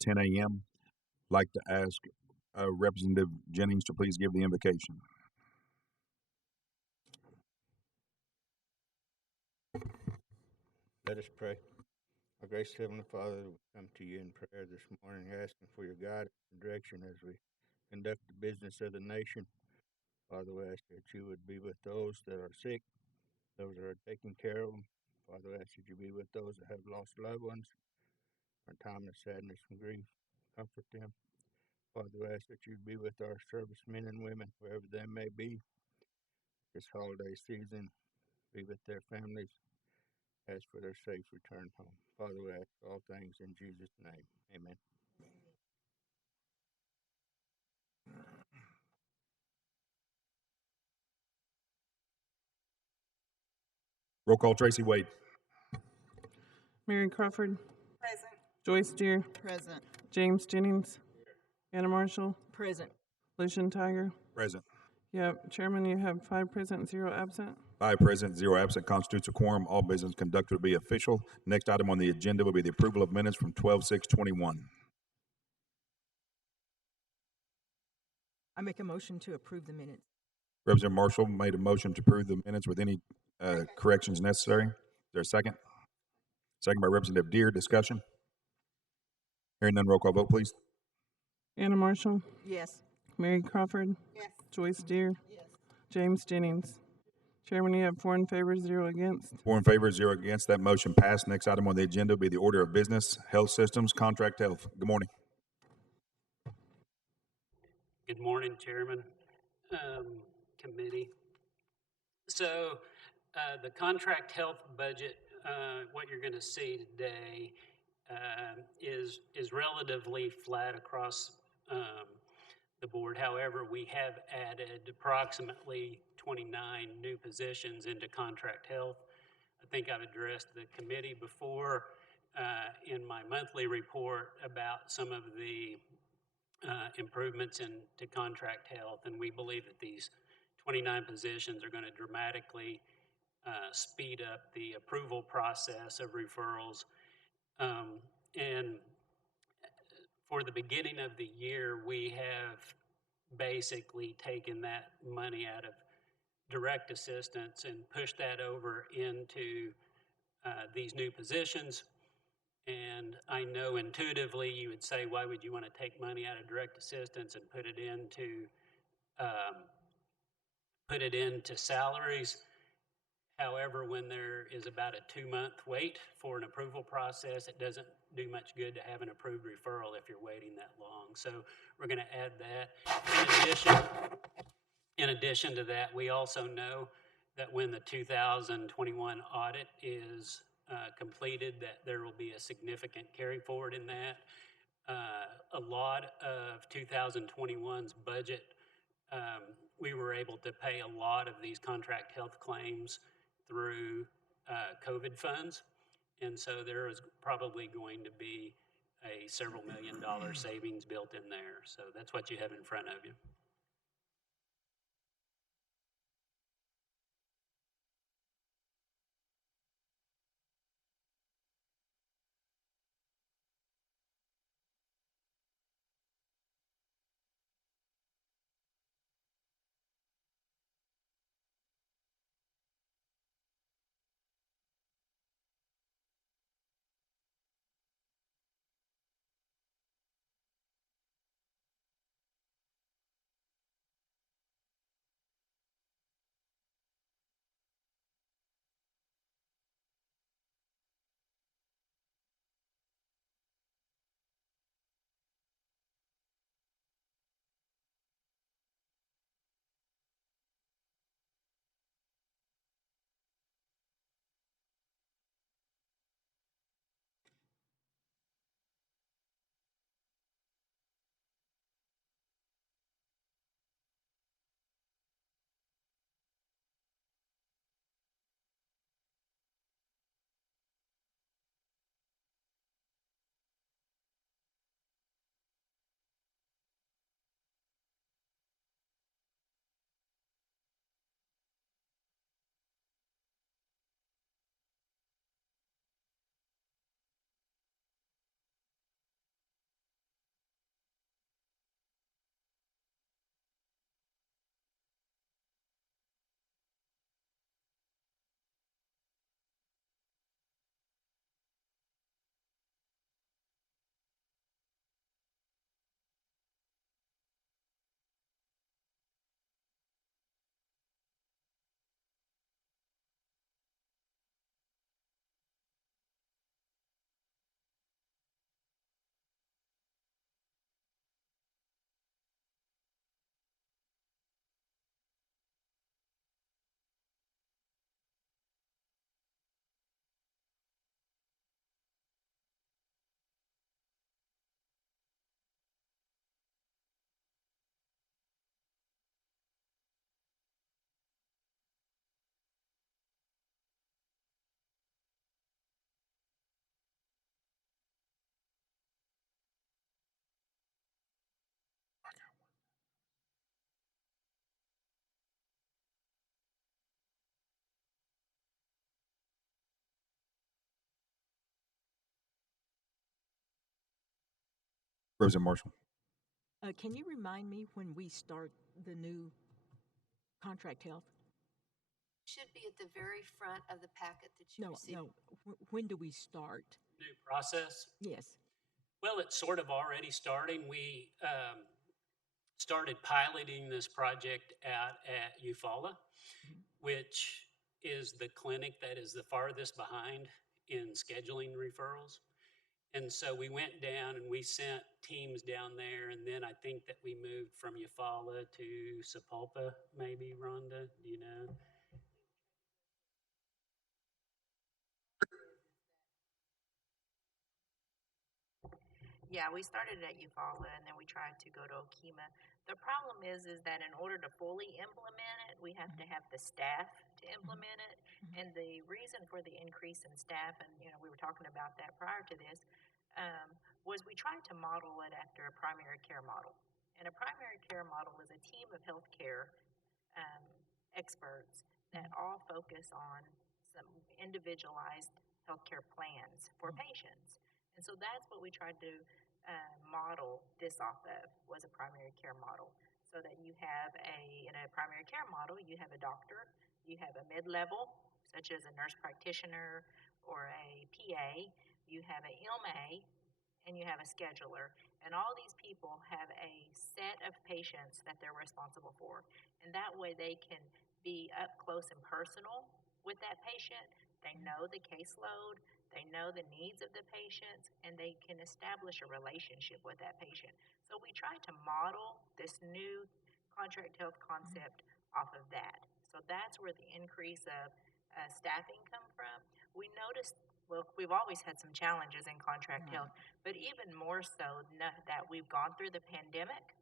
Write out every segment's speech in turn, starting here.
10 a.m. Like to ask Representative Jennings to please give the invocation. Let us pray. Our gracious Heavenly Father, we come to you in prayer this morning, asking for your guidance and direction as we conduct the business of the nation. Father, we ask that you would be with those that are sick, those that are taking care of them. Father, we ask that you be with those that have lost loved ones. In time of sadness and grief, comfort them. Father, we ask that you be with our servicemen and women, wherever they may be this holiday season. Be with their families. Ask for their safe return home. Father, we ask all things in Jesus' name. Amen. Roll call, Tracy Wade. Mary Crawford. Present. Joyce Deere. Present. James Jennings. Anna Marshall. Present. Lucian Tiger. Present. Yep. Chairman, you have 5 present, 0 absent. 5 present, 0 absent constitutes a quorum. All business conducted will be official. Next item on the agenda will be the approval of minutes from 12/6/21. I make a motion to approve the minutes. Representative Marshall made a motion to approve the minutes with any corrections necessary. Is there a second? Second by Representative Deere. Discussion? Hearing none, roll call vote, please. Anna Marshall. Yes. Mary Crawford. Yes. Joyce Deere. Yes. James Jennings. Chairman, you have 4 in favor, 0 against. 4 in favor, 0 against. That motion passed. Next item on the agenda will be the order of business, health systems, contract health. Good morning. Good morning, Chairman, committee. So the contract health budget, what you're going to see today is relatively flat across the board. However, we have added approximately 29 new positions into contract health. I think I've addressed the committee before in my monthly report about some of the improvements into contract health, and we believe that these 29 positions are going to dramatically speed up the approval process of referrals. And for the beginning of the year, we have basically taken that money out of direct assistance and pushed that over into these new positions. And I know intuitively you would say, why would you want to take money out of direct assistance and put it into salaries? However, when there is about a 2-month wait for an approval process, it doesn't do much good to have an approved referral if you're waiting that long. So we're going to add that. In addition to that, we also know that when the 2021 audit is completed, that there will be a significant carry forward in that. A lot of 2021's budget, we were able to pay a lot of these contract health claims through COVID funds. And so there is probably going to be a several $million savings built in there. So that's what you have in front of you. Representative Marshall. Can you remind me when we start the new contract health? Should be at the very front of the packet that you No, received. no. When do we start? New process. Yes. Well, it's sort of already starting. We started piloting this project out at Eufaula, which is the clinic that is the farthest behind in scheduling referrals. And so we went down and we sent teams down there, and then I think that we moved from Eufaula to Sapulpa, maybe, Rhonda, do you know? Yeah, we started at Eufaula and then we tried to go to Okima. The problem is that in order to fully implement it, we have to have the staff to implement it. And the reason for the increase in staff, and we were talking about that prior to this, was we tried to model it after a primary care model. And a primary care model is a team of healthcare experts that all focus on some individualized healthcare plans for patients. And so that's what we tried to model this off of, was a primary care model. So that you have in a primary care model, you have a doctor, you have a mid-level, such as a nurse practitioner or a PA, you have a MA, and you have a scheduler. And all these people have a set of patients that they're responsible for. And that way they can be up close and personal with that patient. They know the caseload, they know the needs of the patients, and they can establish a relationship with that patient. So we try to model this new contract health concept off of that. So that's where the increase of staffing come from. We noticed, well, we've always had some challenges in contract health, but even more so that we've gone through the pandemic.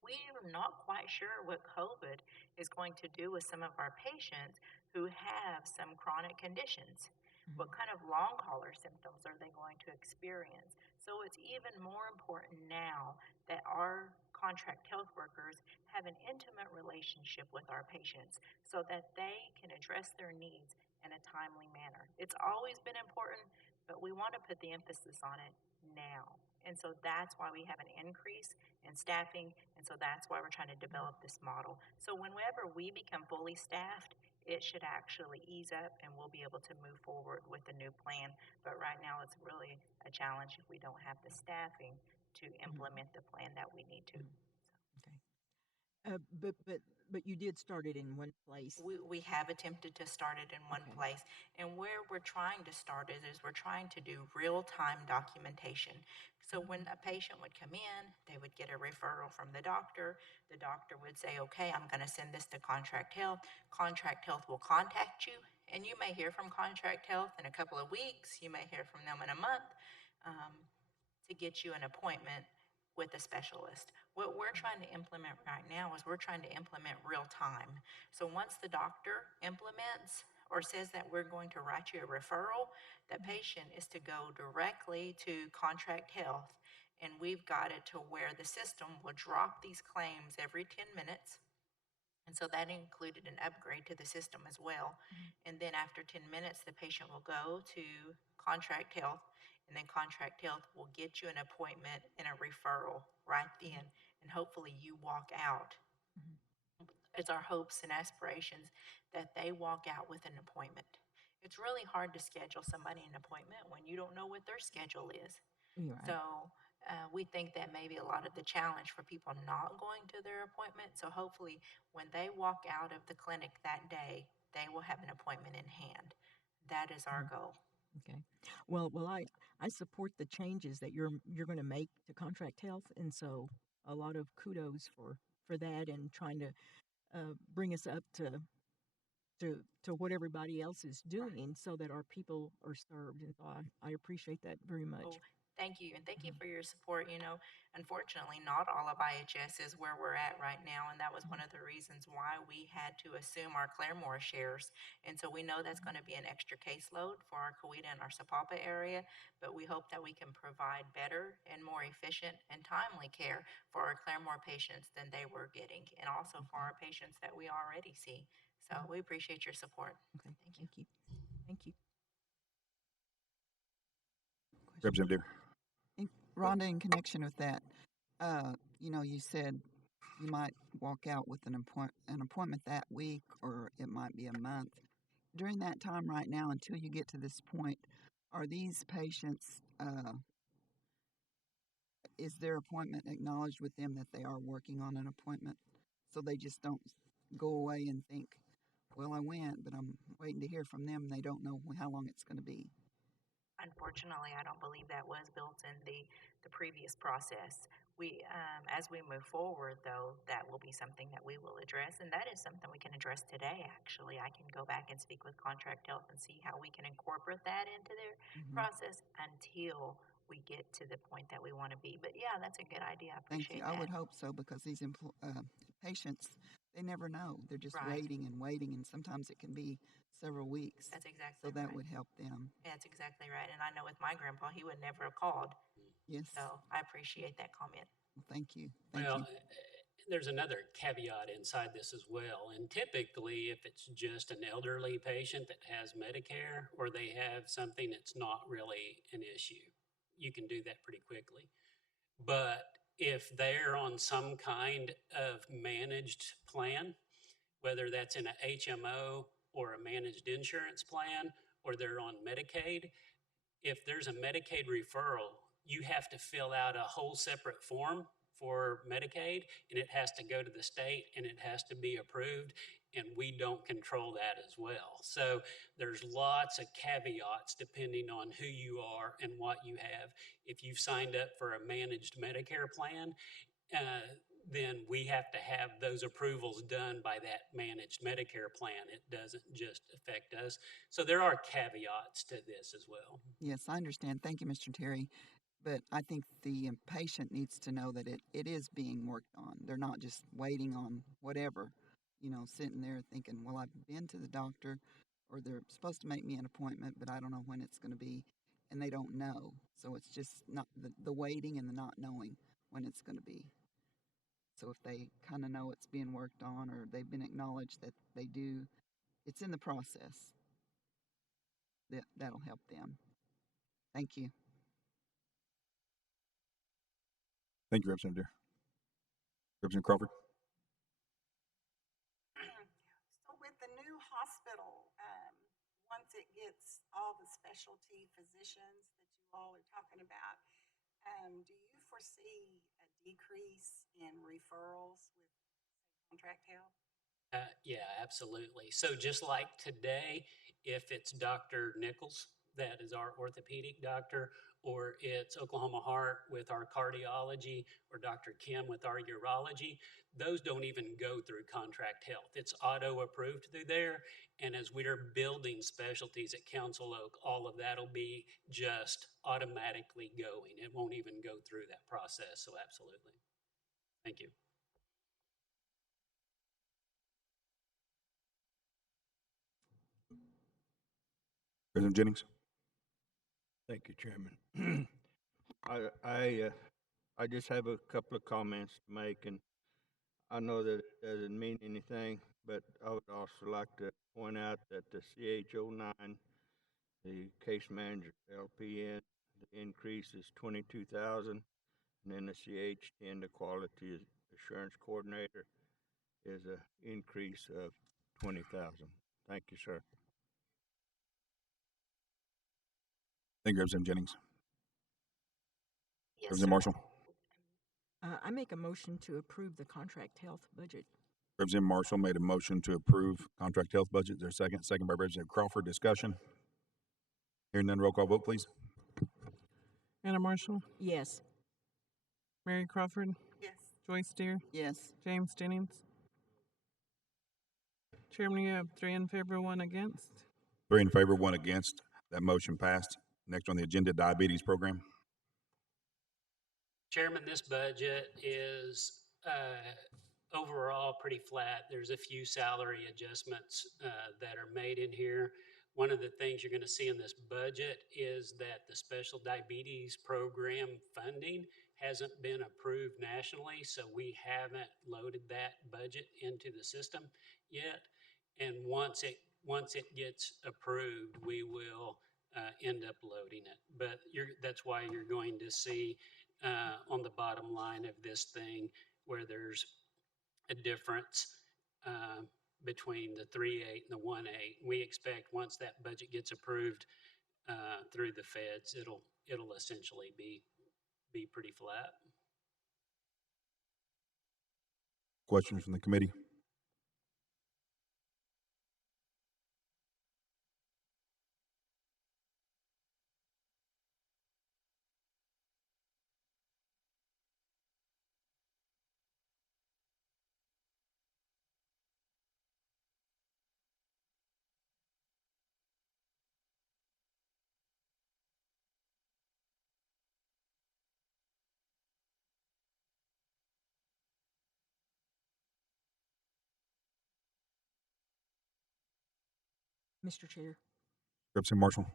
We are not quite sure what COVID is going to do with some of our patients who have some chronic conditions. What kind of long hauler symptoms are they going to experience? So it's even more important now that our contract health workers have an intimate relationship with our patients so that they can address their needs in a timely manner. It's always been important, but we want to put the emphasis on it now. And so that's why we have an increase in staffing, and so that's why we're trying to develop this model. So whenever we become fully staffed, it should actually ease up and we'll be able to move forward with the new plan. But right now it's really a challenge if we don't have the staffing to implement the plan that we need to. Okay. But you did start it in one place. We have attempted to start it in one place. And where we're trying to start it is we're trying to do real-time documentation. So when a patient would come in, they would get a referral from the doctor. The doctor would say, okay, I'm going to send this to Contract Health. Contract Health will contact you, and you may hear from Contract Health in a couple of weeks. You may hear from them in a month to get you an appointment with a specialist. What we're trying to implement right now is we're trying to implement real time. So once the doctor implements or says that we're going to write you a referral, the patient is to go directly to Contract Health, and we've got it to where the system will drop these claims every 10 minutes. And so that included an upgrade to the system as well. And then after 10 minutes, the patient will go to Contract Health, and then Contract Health will get you an appointment and a referral right then. And hopefully you walk out. It's our hopes and aspirations that they walk out with an appointment. It's really hard to schedule somebody an appointment when you don't know what their schedule is. You're right. So we think that may be a lot of the challenge for people not going to their appointment. So hopefully when they walk out of the clinic that day, they will have an appointment in hand. That is our goal. Okay. Well, I support the changes that you're going to make to Contract Health, and so a lot of kudos for that and trying to bring us up to what everybody else is doing so that our people are served. And so I appreciate that very much. Oh, thank you. And thank you for your support. Unfortunately, not all of IHS is where we're at right now. And that was one of the reasons why we had to assume our Claremore shares. And so we know that's going to be an extra caseload for our Coweta and our Sapulpa area. But we hope that we can provide better and more efficient and timely care for our Claremore patients than they were getting, and also for our patients that we already see. So we appreciate your support. Okay. Thank you. Thank you. Representative Deere. Rhonda, in connection with that, you said you might walk out with an appointment that week, or it might be a month. During that time right now, until you get to this point, are these patients, is their appointment acknowledged with them that they are working on an appointment? So they just don't go away and think, well, I went, but I'm waiting to hear from them, and they don't know how long it's going to be. Unfortunately, I don't believe that was built in the previous process. We, as we move forward, though, that will be something that we will address, and that is something we can address today. Actually, I can go back and speak with Contract Health and see how we can incorporate that into their process until we get to the point that we want to be. But yeah, that's a good idea. I Thank appreciate you. I that. would hope so, because these patients, they never know. They're just Right. waiting and waiting, and sometimes it can be several weeks. That's exactly So that right. would help them. Yeah, that's exactly right. And I know with my grandpa, he would never have called. Yes. So I appreciate that comment. Well, thank you. Thank Well, you. there's another caveat inside this as well. And typically, if it's just an elderly patient that has Medicare, or they have something that's not really an issue, you can do that pretty quickly. But if they're on some kind of managed plan, whether that's in a HMO or a managed insurance plan, or they're on Medicaid, if there's a Medicaid referral, you have to fill out a whole separate form for Medicaid, and it has to go to the state, and it has to be approved, and we don't control that as well. So there's lots of caveats depending on who you are and what you have. If you've signed up for a managed Medicare plan, then we have to have those approvals done by that managed Medicare plan. It doesn't just affect us. So there are caveats to this as well. Yes, I understand. Thank you, Mr. Terry. But I think the patient needs to know that it is being worked on. They're not just waiting on whatever, sitting there thinking, well, I've been to the doctor, or they're supposed to make me an appointment, but I don't know when it's going to be, and they don't know. So it's just not the waiting and the not knowing when it's going to be. So if they kind of know it's being worked on, or they've been acknowledged that they do, it's in the process, that'll help them. Thank you. Thank you, Representative Deere. Representative Crawford. So with the new hospital, once it gets all the specialty physicians that you all are talking about, do you foresee a decrease in referrals with, say, Contract Health? Yeah, absolutely. So just like today, if it's Dr. Nichols, that is our orthopedic doctor, or it's Oklahoma Heart with our cardiology, or Dr. Kim with our urology, those don't even go through Contract Health. It's auto approved through there. And as we're building specialties at Council Oak, all of that'll be just automatically going. It won't even go through that process. So absolutely. Thank you. President Jennings. Thank you, Chairman. I just have a couple of comments to make, and I know that it doesn't mean anything, but I would also like to point out that the CH09, the case manager LPN, the increase is 22,000, and then the CH10, the quality assurance coordinator, is an increase of 20,000. Thank you, sir. Thank you, Representative Jennings. Yes, Representative sir. Marshall. I make a motion to approve the Contract Health budget. Representative Marshall made a motion to approve Contract Health budget. Is there a second? Second by Representative Crawford. Discussion. Hearing none, roll call vote, please. Anna Marshall, Yes. Mary Crawford, Yes. Joyce Deere, Yes. James Jennings. Chairman, you have 3 in favor, 1 against. 3 in favor, 1 against. That motion passed. Next on the agenda, diabetes program. Chairman, this budget is overall pretty flat. There's a few salary adjustments that are made in here. One of the things you're going to see in this budget is that the special diabetes program funding hasn't been approved nationally, so we haven't loaded that budget into the system yet. And once it gets approved, we will end up loading it. But that's why you're going to see on the bottom line of this thing where there's a difference between the 3.8 and the 1.8. We expect once that budget gets approved through the feds, it'll essentially be pretty flat. Questions from the committee? Mr. Chair, Representative Marshall.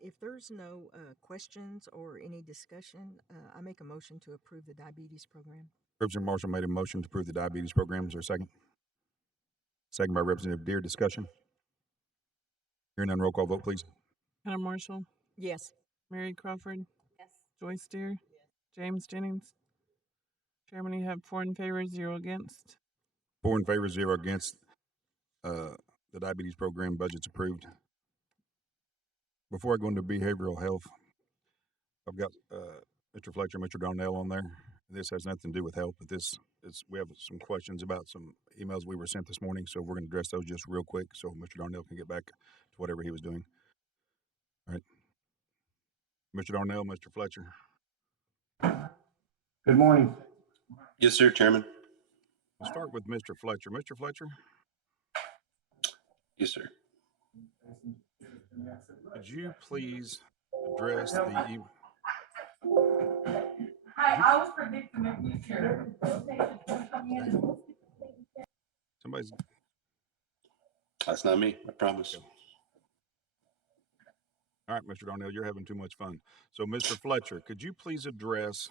if there's no questions or any discussion, I make a motion to approve the diabetes program. Representative Marshall made a motion to approve the diabetes program. Is there a second? Second by Representative Deere. Discussion. Hearing none, roll call vote, please. Hannah Marshall, Yes. Mary Crawford, Yes. Joyce Deere, James Jennings. Chairman, you have 4 in favor, 0 against. 4 in favor, 0 against. The diabetes program budget's approved. Before I go into behavioral health, I've got Mr. Fletcher, Mr. Darnell on there. This has nothing to do with health, but we have some questions about some emails we were sent this morning, so we're going to address those just real quick so Mr. Darnell can get back to whatever he was doing. All right. Mr. Darnell, Mr. Fletcher. Good morning. Yes, sir, Chairman. We'll start with Mr. Fletcher. Mr. Fletcher, Yes, sir. could you please address the Hi, I was predicting the future. somebody's That's not me, I promise. all right, Mr. Darnell, you're having too much fun. So, Mr. Fletcher, could you please address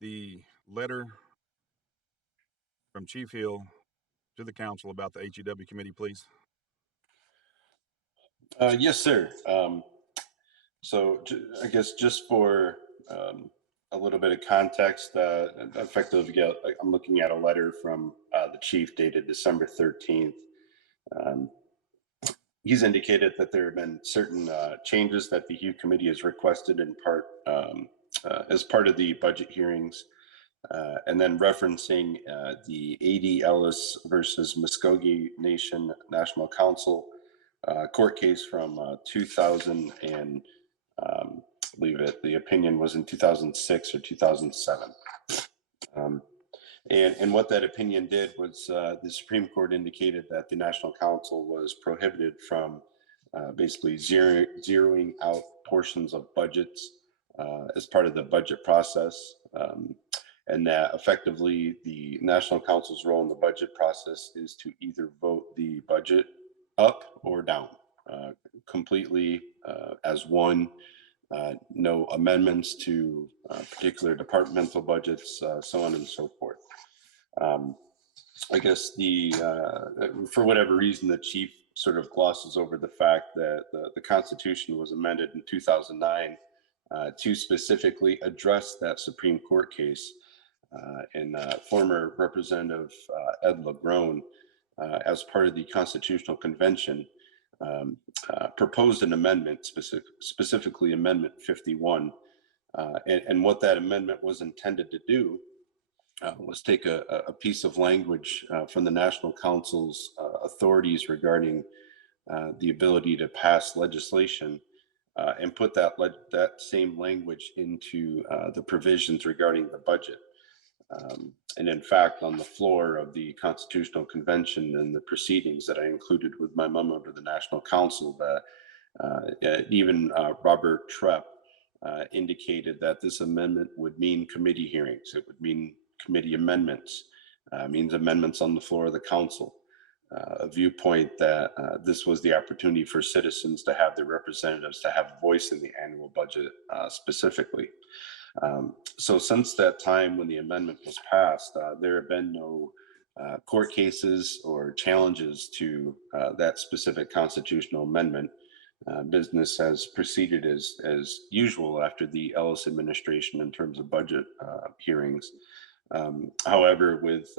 the letter from Chief Hill to the council about the HEW committee, please? Yes, sir. So I guess just for a little bit of context, effectively, I'm looking at a letter from the chief dated December 13th. He's indicated that there have been certain changes that the HEW committee has requested in part as part of the budget hearings, and then referencing the A.D. Ellis versus Muskogee Nation National Council court case from 2000 and I believe the opinion was in 2006 or 2007. And what that opinion did was the Supreme Court indicated that the National Council was prohibited from basically zeroing out portions of budgets as part of the budget process. And that effectively the National Council's role in the budget process is to either vote the budget up or down completely as one, no amendments to particular departmental budgets, so on and so forth. I guess for whatever reason, the chief sort of glosses over the fact that the Constitution was amended in 2009 to specifically address that Supreme Court case. And former Representative Ed LaGrone, as part of the Constitutional Convention, proposed an amendment, specifically Amendment 51. And what that amendment was intended to do was take a piece of language from the National Council's authorities regarding the ability to pass legislation and put that same language into the provisions regarding the budget. And in fact, on the floor of the Constitutional Convention and the proceedings that I included with my memo to the National Council, that even Robert Trepp indicated that this amendment would mean committee hearings. It would mean committee amendments, means amendments on the floor of the council. A viewpoint that this was the opportunity for citizens to have their representatives to have a voice in the annual budget specifically. So since that time when the amendment was passed, there have been no court cases or challenges to that specific constitutional amendment. business has proceeded as usual after the Ellis administration in terms of budget hearings. However, with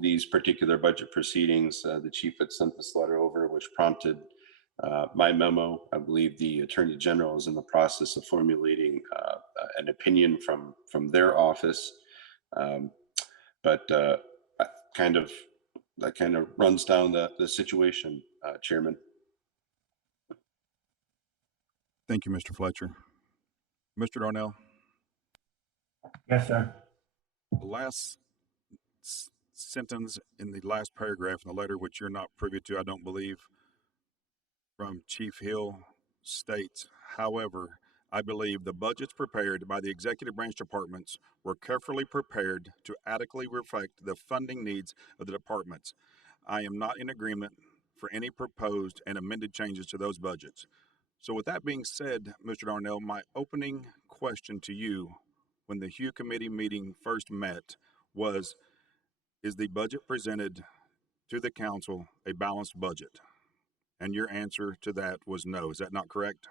these particular budget proceedings, the chief had sent this letter over, which prompted my memo. I believe the Attorney General is in the process of formulating an opinion from their office. But that kind of runs down the situation, Chairman. Thank you, Mr. Fletcher. Mr. Darnell, Yes, sir. the last sentence in the last paragraph in the letter, which you're not privy to, I don't believe, from Chief Hill states, however, I believe the budgets prepared by the executive branch departments were carefully prepared to adequately reflect the funding needs of the departments. I am not in agreement for any proposed and amended changes to those budgets. So with that being said, Mr. Darnell, my opening question to you when the HEW committee meeting first met was, is the budget presented to the council a balanced budget? And your answer to that was no. Is that not correct?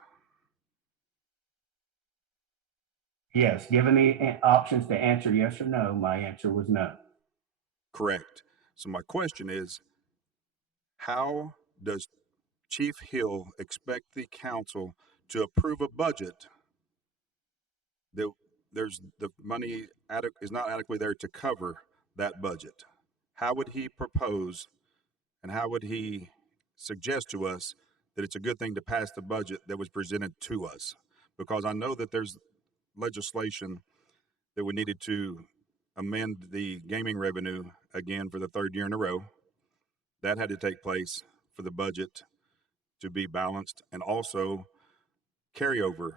Yes, given the options to answer yes or no, my answer was no. Correct. So my question is, how does Chief Hill expect the council to approve a budget that there's the money is not adequately there to cover that budget? How would he propose and how would he suggest to us that it's a good thing to pass the budget that was presented to us? Because I know that there's legislation that we needed to amend the gaming revenue again for the third year in a row. That had to take place for the budget to be balanced, and also carryover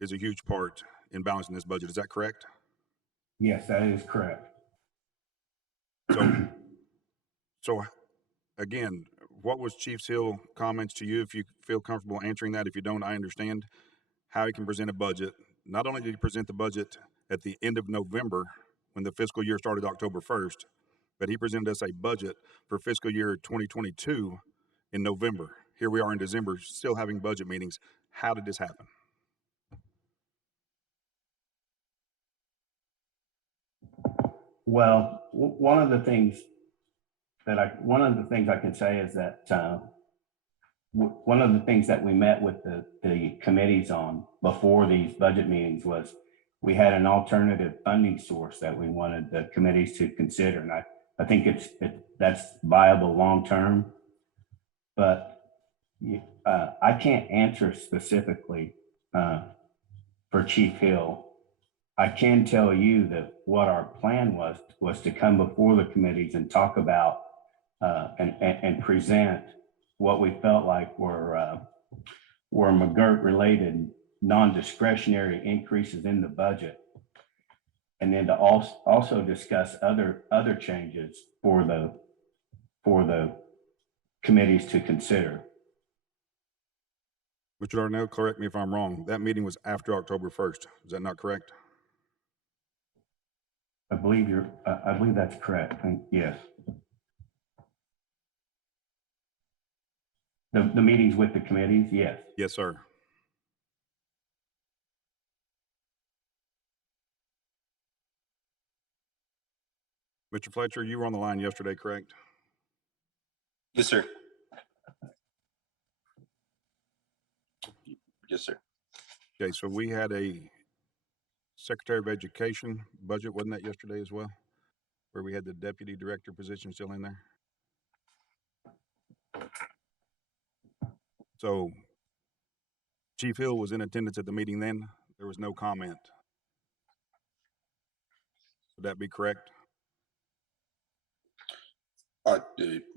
is a huge part in balancing this budget. Is that correct? Yes, that is correct. So again, what was Chief Hill comments to you? If you feel comfortable answering that, if you don't, I understand how he can present a budget. Not only did he present the budget at the end of November when the fiscal year started October 1st, but he presented us a budget for fiscal year 2022 in November. Here we are in December, still having budget meetings. How did this happen? Well, one of the things I can say is that one of the things that we met with the committees on before these budget meetings was we had an alternative funding source that we wanted the committees to consider, and I think that's viable long term. But I can't answer specifically for Chief Hill. I can tell you that what our plan was to come before the committees and talk about and present what we felt like were McGirt-related non-discretionary increases in the budget, and then to also discuss other changes for the committees to consider. Mr. Darnell, correct me if I'm wrong. That meeting was after October 1st. Is that not correct? I believe that's correct. Yes. The meetings with the committees, yes. Yes, sir. Mr. Fletcher, you were on the line yesterday, correct? Yes, sir. Yes, sir. Okay, so we had a Secretary of Education budget, wasn't that yesterday as well? Where we had the deputy director position still in there? So Chief Hill was in attendance at the meeting then. There was no comment. Would that be correct?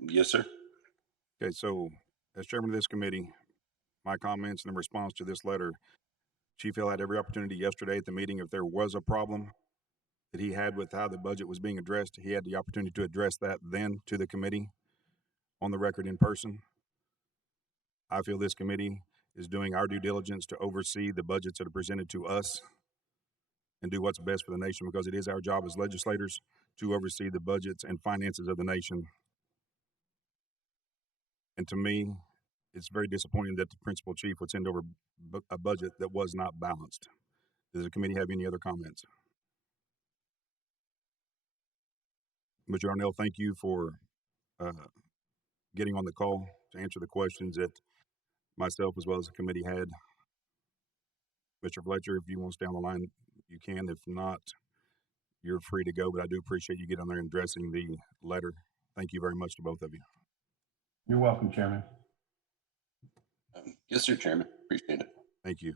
Yes, sir. Okay, so as chairman of this committee, my comments in response to this letter, Chief Hill had every opportunity yesterday at the meeting. If there was a problem that he had with how the budget was being addressed, he had the opportunity to address that then to the committee on the record in person. I feel this committee is doing our due diligence to oversee the budgets that are presented to us and do what's best for the nation, because it is our job as legislators to oversee the budgets and finances of the nation. And to me, it's very disappointing that the principal chief would send over a budget that was not balanced. Does the committee have any other comments? Mr. Darnell, thank you for uh, getting on the call to answer the questions that myself as well as the committee had. Mr. Fletcher, if you want to stay on the line, you can. If not, you're free to go, but I do appreciate you getting on there and addressing the letter. Thank you very much to both of you. You're welcome, Chairman. Yes, sir, Chairman. Appreciate it. Thank you.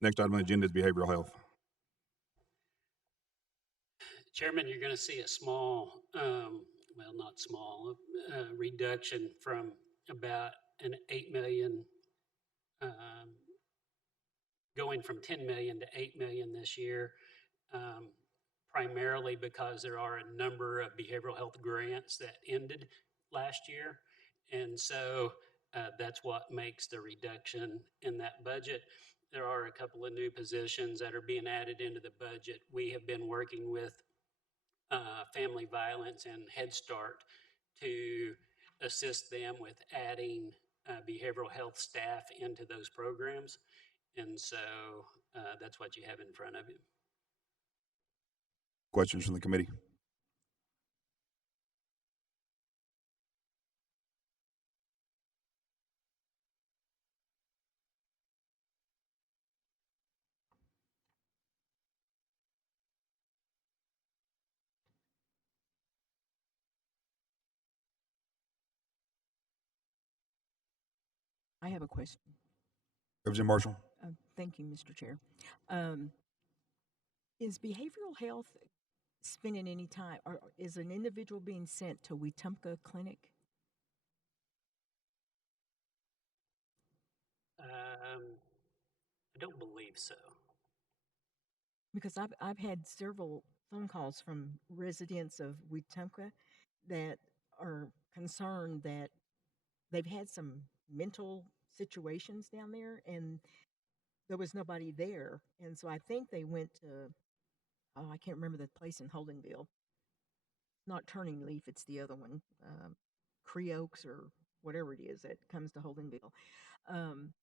Next item on the agenda is behavioral health. Chairman, you're going to see a small, well, not small, reduction from about an 8 million, going from 10 million to 8 million this year, primarily because there are a number of behavioral health grants that ended last year. And so that's what makes the reduction in that budget. There are a couple of new positions that are being added into the budget. We have been working with Family Violence and Head Start to assist them with adding behavioral health staff into those programs. And so that's what you have in front of you. Questions from the committee? I have a question. Representative Marshall. Thank you, Mr. Chair. Is behavioral health spending any time, or is an individual being sent to Wetumpka Clinic? I don't believe so. Because I've had several phone calls from residents of Wetumpka that are concerned that they've had some mental situations down there and there was nobody there. And so I think they went to, oh, I can't remember the place in Holdingville. Not Turning Leaf, it's the other one, Creoaks or whatever it is that comes to Holdingville.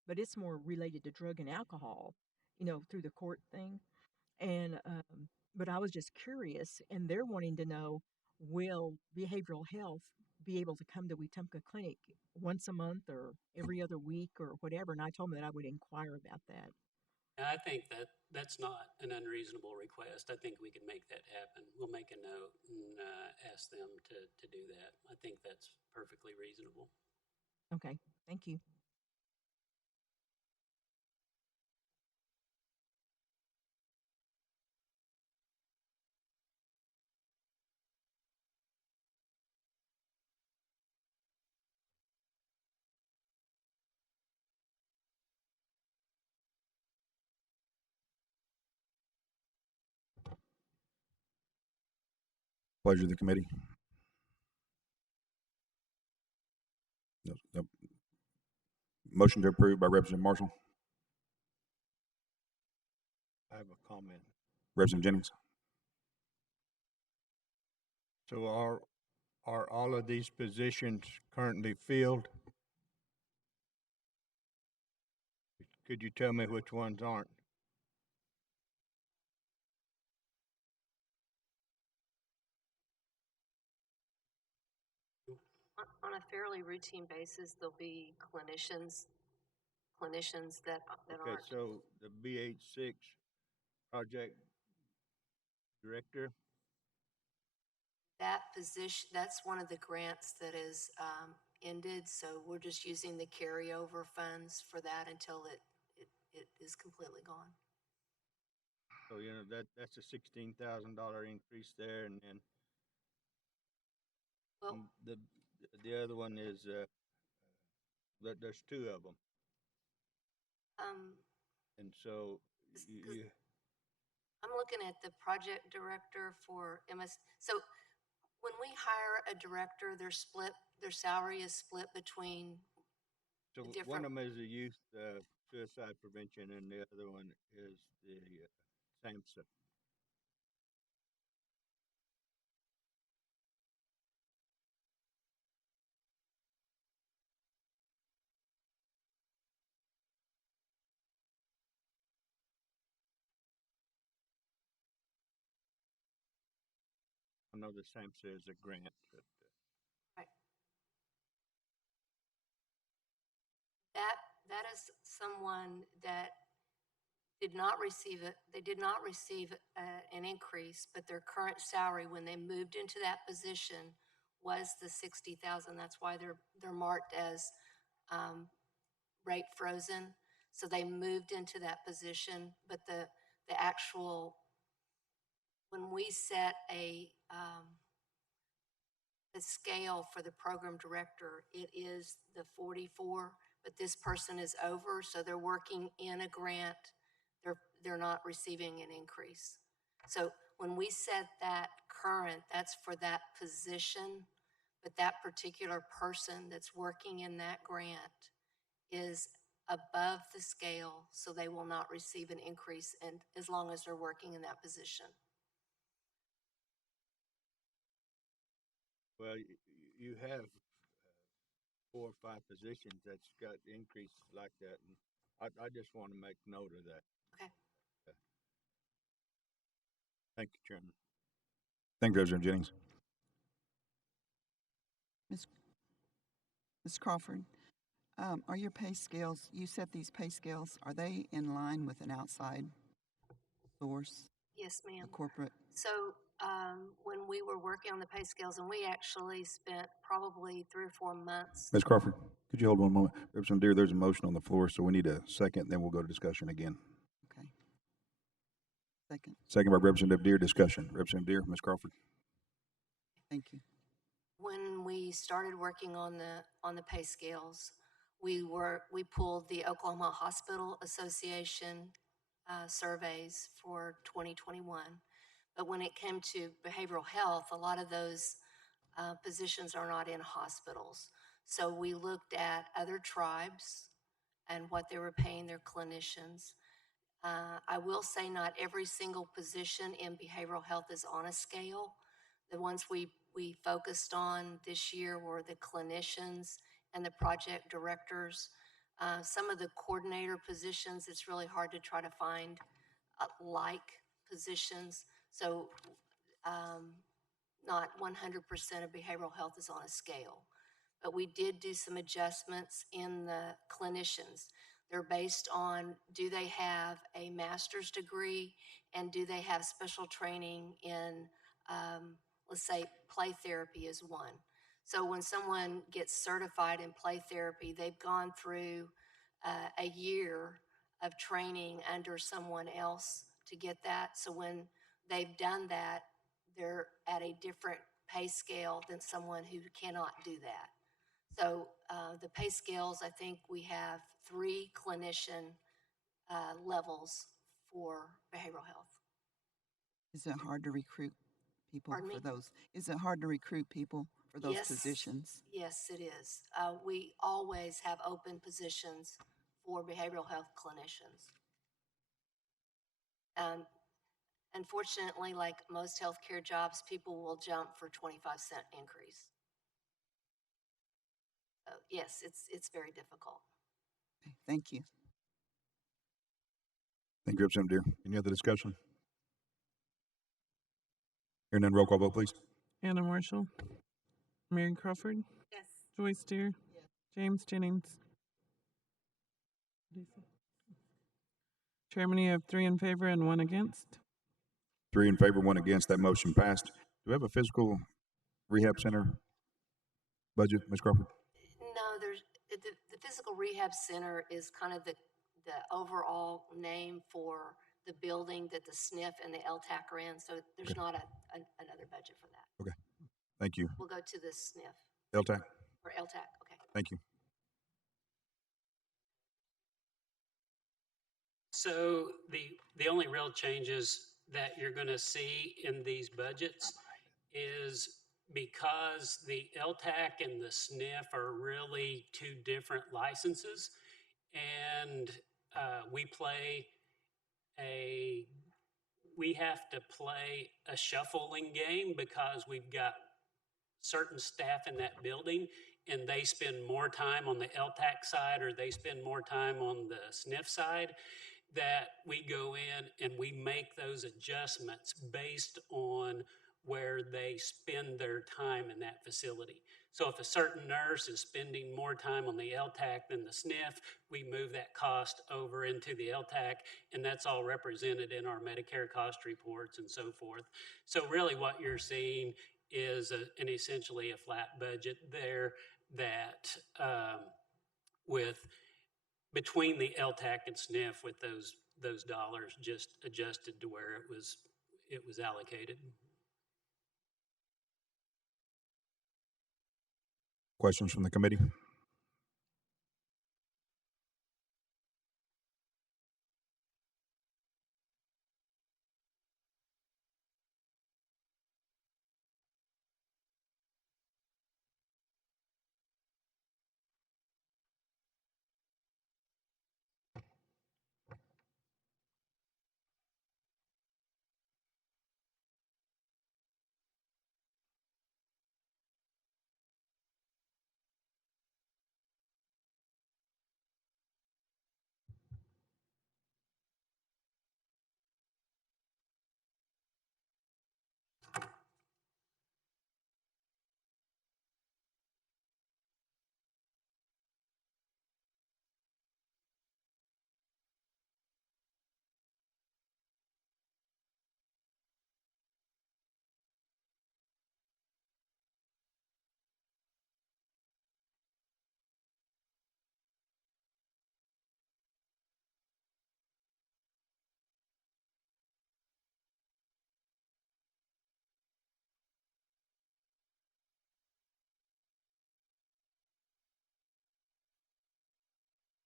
But it's more related to drug and alcohol, through the court thing. And but I was just curious, and they're wanting to know, will behavioral health be able to come to Wetumpka Clinic once a month or every other week or whatever? And I told them that I would inquire about that. I think that's not an unreasonable request. I think we can make that happen. We'll make a note and ask them to do that. I think that's perfectly reasonable. Okay, thank you. Pleasure of the committee. No. Motion to approve by Representative Marshall. I have a comment. Representative Jennings. So are all of these positions currently filled? Could you tell me which ones aren't? On a fairly routine basis, there'll be clinicians that Okay, aren't. so the BH6 project director, That position, that's one of the grants that is ended, so we're just using the carryover funds for that until it is completely gone. so that's a $16,000 increase there, and then Well, the other one is there's two of them, and so you I'm looking at the project director for MS. So when we hire a director, their salary is split between so the one different. of them is the youth suicide prevention, and the other one is the SAMHSA. I know the same says a grant, but Right. That is someone that did not receive it. They did not receive an increase, but their current salary when they moved into that position was the 60,000. That's why they're marked as rate frozen. So they moved into that position, but the actual when we set the scale for the program director, it is the 44, but this person is over, so they're working in a grant. They're not receiving an increase. So when we set that current, that's for that position, but that particular person that's working in that grant is above the scale, so they will not receive an increase and as long as they're working in that position. well, you have 4 or 5 positions that's got increases like that, and I just want to make note of that. Okay. Thank you, Chairman. Thank you, Representative Jennings. Ms. Crawford, are your pay scales, you set these pay scales, are they in line with an outside source, Yes, a ma'am. corporate? So when we were working on the pay scales, and we actually spent probably 3 or 4 months. Ms. Crawford, could you hold one moment? Representative Deere, there's a motion on the floor, so we need a second, then we'll go to discussion again. Okay. Second. Second by Representative Deere, discussion. Representative Deere, Ms. Crawford. Thank you. When we started working on the pay scales, we pulled the Oklahoma Hospital Association surveys for 2021. But when it came to behavioral health, a lot of those positions are not in hospitals. So we looked at other tribes and what they were paying their clinicians. I will say not every single position in behavioral health is on a scale. The ones we focused on this year were the clinicians and the project directors. Some of the coordinator positions, it's really hard to try to find like positions. So not 100% of behavioral health is on a scale. But we did do some adjustments in the clinicians. They're based on, do they have a master's degree and do they have special training in, let's say, play therapy is one. So when someone gets certified in play therapy, they've gone through a year of training under someone else to get that. So when they've done that, they're at a different pay scale than someone who cannot do that. So the pay scales, I think we have 3 clinician levels for behavioral health. Is it hard to recruit people Pardon for me? those? Is it hard to recruit people for those Yes, positions? Yes, it is. We always have open positions for behavioral health clinicians. Unfortunately, like most healthcare jobs, people will jump for 25-cent increase. So yes, it's very difficult. Okay, thank you. Thank you, Representative Deere. Any other discussion? Hearing none, roll call vote, please. Anna Marshall, Mary Crawford, Yes. Joyce Deere, James Jennings. Chairman, you have 3 in favor and 1 against. 3 in favor, 1 against. That motion passed. Do we have a physical rehab center budget, Ms. Crawford? No, there's the physical rehab center is kind of the overall name for the building that the SNF and the LTAC are in. So there's not another budget for that. Okay. Thank you. We'll go to the SNF LTAC? or LTAC. Okay. Thank you. So the only real changes that you're going to see in these budgets is because the LTAC and the SNF are really 2 different licenses, and we have to play a shuffling game because we've got certain staff in that building and they spend more time on the LTAC side or they spend more time on the SNF side, that we go in and we make those adjustments based on where they spend their time in that facility. So if a certain nurse is spending more time on the LTAC than the SNF, we move that cost over into the LTAC, and that's all represented in our Medicare cost reports and so forth. So really what you're seeing is an essentially a flat budget there that with between the LTAC and SNF with those dollars just adjusted to where it was allocated. Questions from the committee?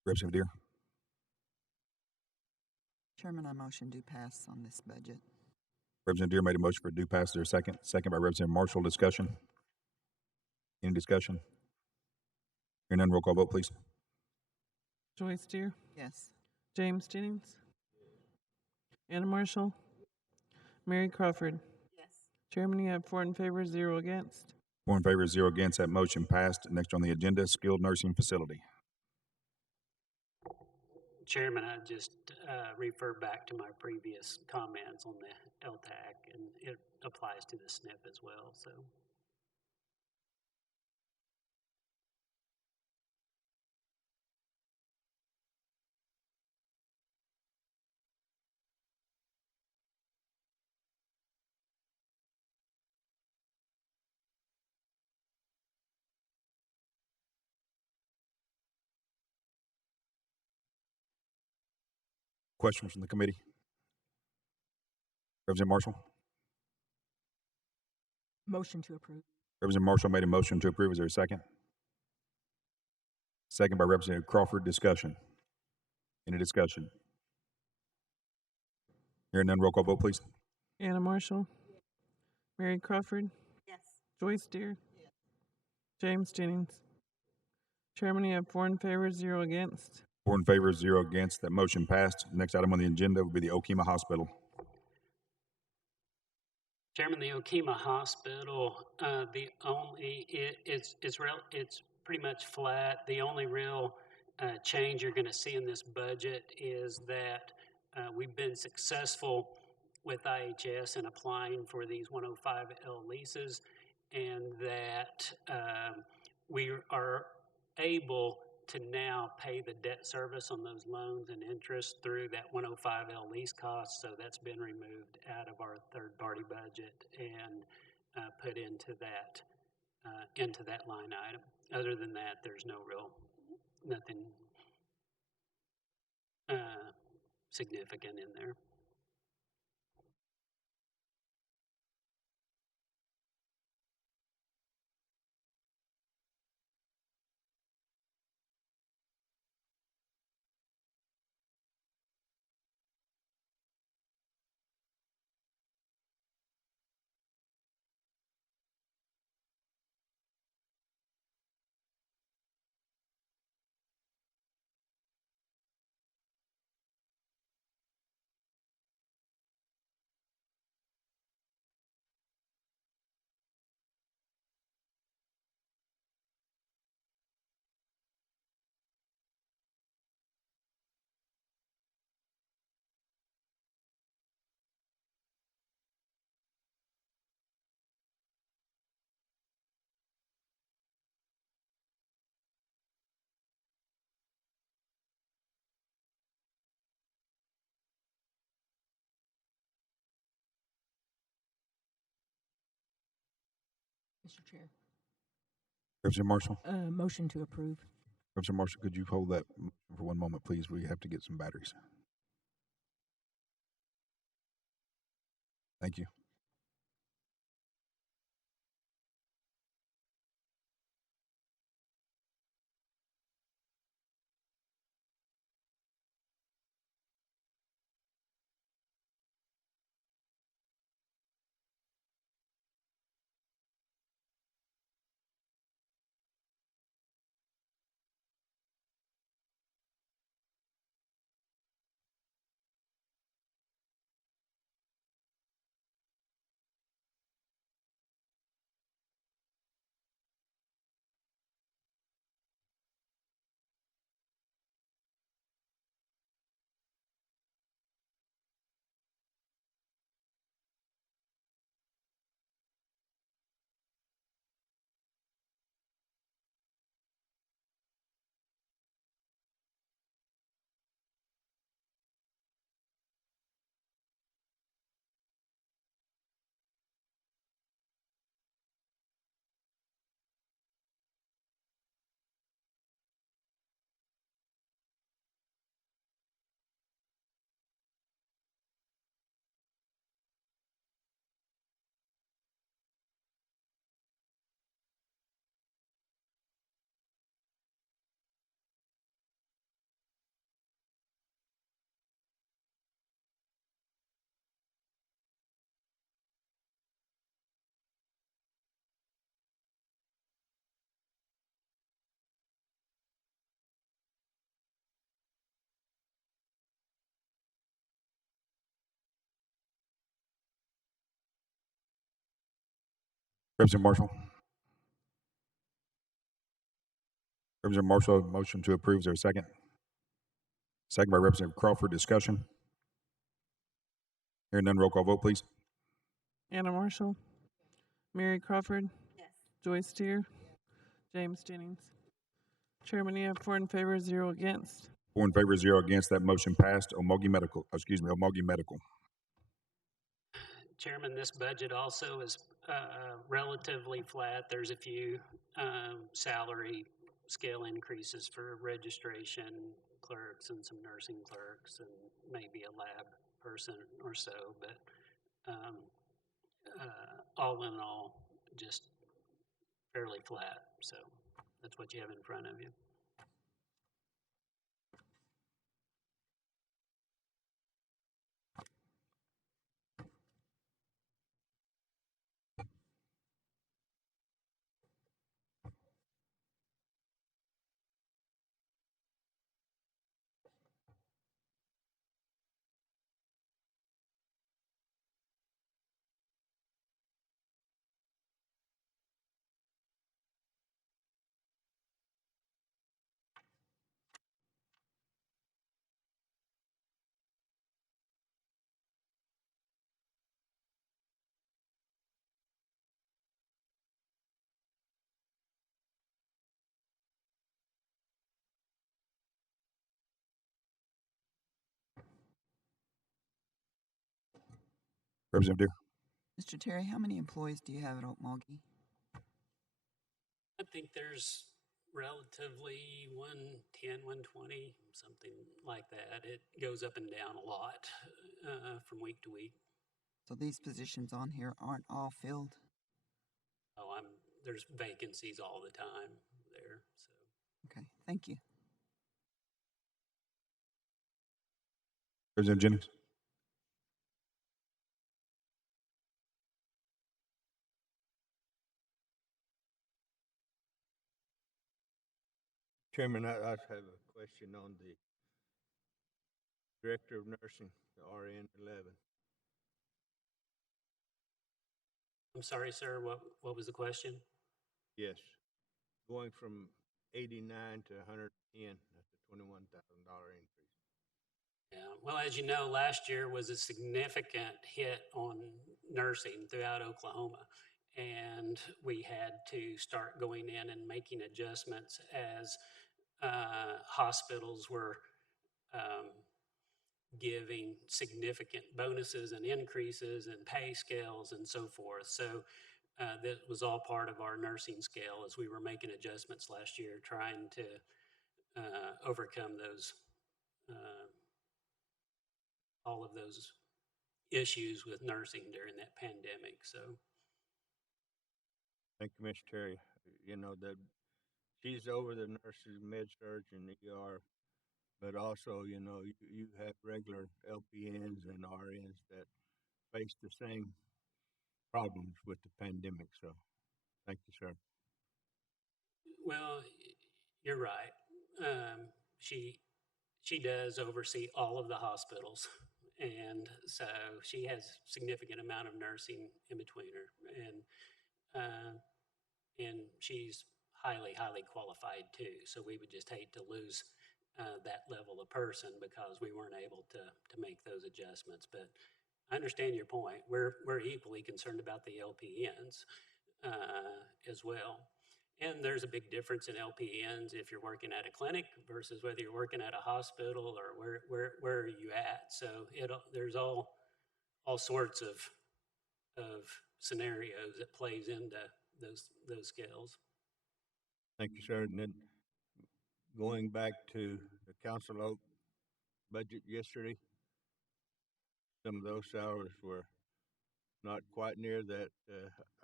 Representative Deere? Chairman, I motion do pass on this budget. Representative Deere made a motion for due pass. Is there a second? Second by Representative Marshall. Discussion? Any discussion? Hearing none, roll call vote, please. Joyce Deere, Yes. James Jennings, Anna Marshall, Mary Crawford. Yes. Chairman, you have 4 in favor, 0 against. 4 in favor, 0 against. That motion passed. Next on the agenda, skilled nursing facility. Chairman, I just refer back to my previous comments on the LTAC, and it applies to the SNP as well. So. Questions from the committee? Representative Marshall? Motion to approve. Representative Marshall made a motion to approve. Is there a second? Second by Representative Crawford. Discussion? Any discussion? Hearing none, roll call vote, please. Anna Marshall, Mary Crawford, Yes. Joyce Deere, James Jennings. Chairman, you have 4 in favor, 0 against. 4 in favor, 0 against. That motion passed. Next item on the agenda will be the Oatmogee Hospital. Chairman, the Oatmogee Hospital, it's pretty much flat. The only real change you're going to see in this budget is that we've been successful with IHS in applying for these 105L leases, and that we are able to now pay the debt service on those loans and interest through that 105L lease cost. So that's been removed out of our third-party budget and put into that line item. Other than that, there's nothing significant in there. Mr. Chair. Representative Marshall? Motion to approve. Representative Marshall, could you hold that for one moment, please? We have to get some batteries. Thank you. Representative Marshall? Representative Marshall, motion to approve. Is there a second? Second by Representative Crawford. Discussion? Hearing none, roll call vote, please. Anna Marshall, Mary Crawford, Yes. Joyce Steer, James Jennings. Chairman, you have 4 in favor, 0 against. 4 in favor, 0 against. That motion passed. Oatmogee Medical. Chairman, this budget also is relatively flat. There's a few salary scale increases for registration clerks and some nursing clerks and maybe a lab person or so, but all in all, just fairly flat. So that's what you have in front of you. Representative Deer? Mr. Terry, how many employees do you have at Oatmogee? I think there's relatively 110, 120, something like that. It goes up and down a lot from week to week. So these positions on here aren't all filled? Oh, there's vacancies all the time there. So. Okay, thank you. Representative Jennings? Chairman, I have a question on the Director of Nursing, the RN 11. I'm sorry, sir. What was the question? Yes, going from 89 to 110, that's a $21,000 increase. Yeah, well, as you know, last year was a significant hit on nursing throughout Oklahoma. And we had to start going in and making adjustments as hospitals were giving significant bonuses and increases and pay scales and so forth. So that was all part of our nursing scale as we were making adjustments last year, trying to overcome those, all of those issues with nursing during that pandemic. So, Thank you, Mr. Terry. You know, she's over the nurses, med surg, and ER, but also, you know, you have regular LPNs and RNs that face the same problems with the pandemic. So, thank you, sir. well, you're right. She does oversee all of the hospitals, and so she has significant amount of nursing in between her, and she's highly qualified too. So we would just hate to lose that level of person because we weren't able to make those adjustments. But I understand your point. We're equally concerned about the LPNs as well. And there's a big difference in LPNs if you're working at a clinic versus whether you're working at a hospital or where are you at. So there's all sorts of scenarios that plays into those scales. Thank you, sir. And then going back to the council oak budget yesterday, some of those salaries were not quite near that.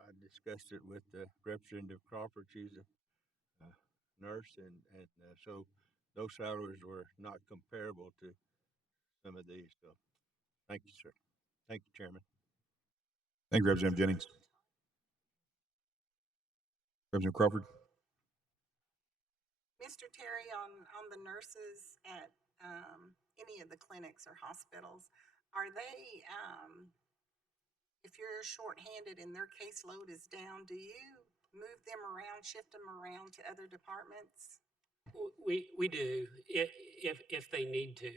I discussed it with Representative Crawford. She's a nurse, and so those salaries were not comparable to some of these. So, thank you, sir. Thank you, Chairman. Thank you, Representative Jennings. Representative Crawford. Mr. Terry, on the nurses at any of the clinics or hospitals, are they, if you're shorthanded and their caseload is down, do you move them around, shift them around to other departments? We do if they need to.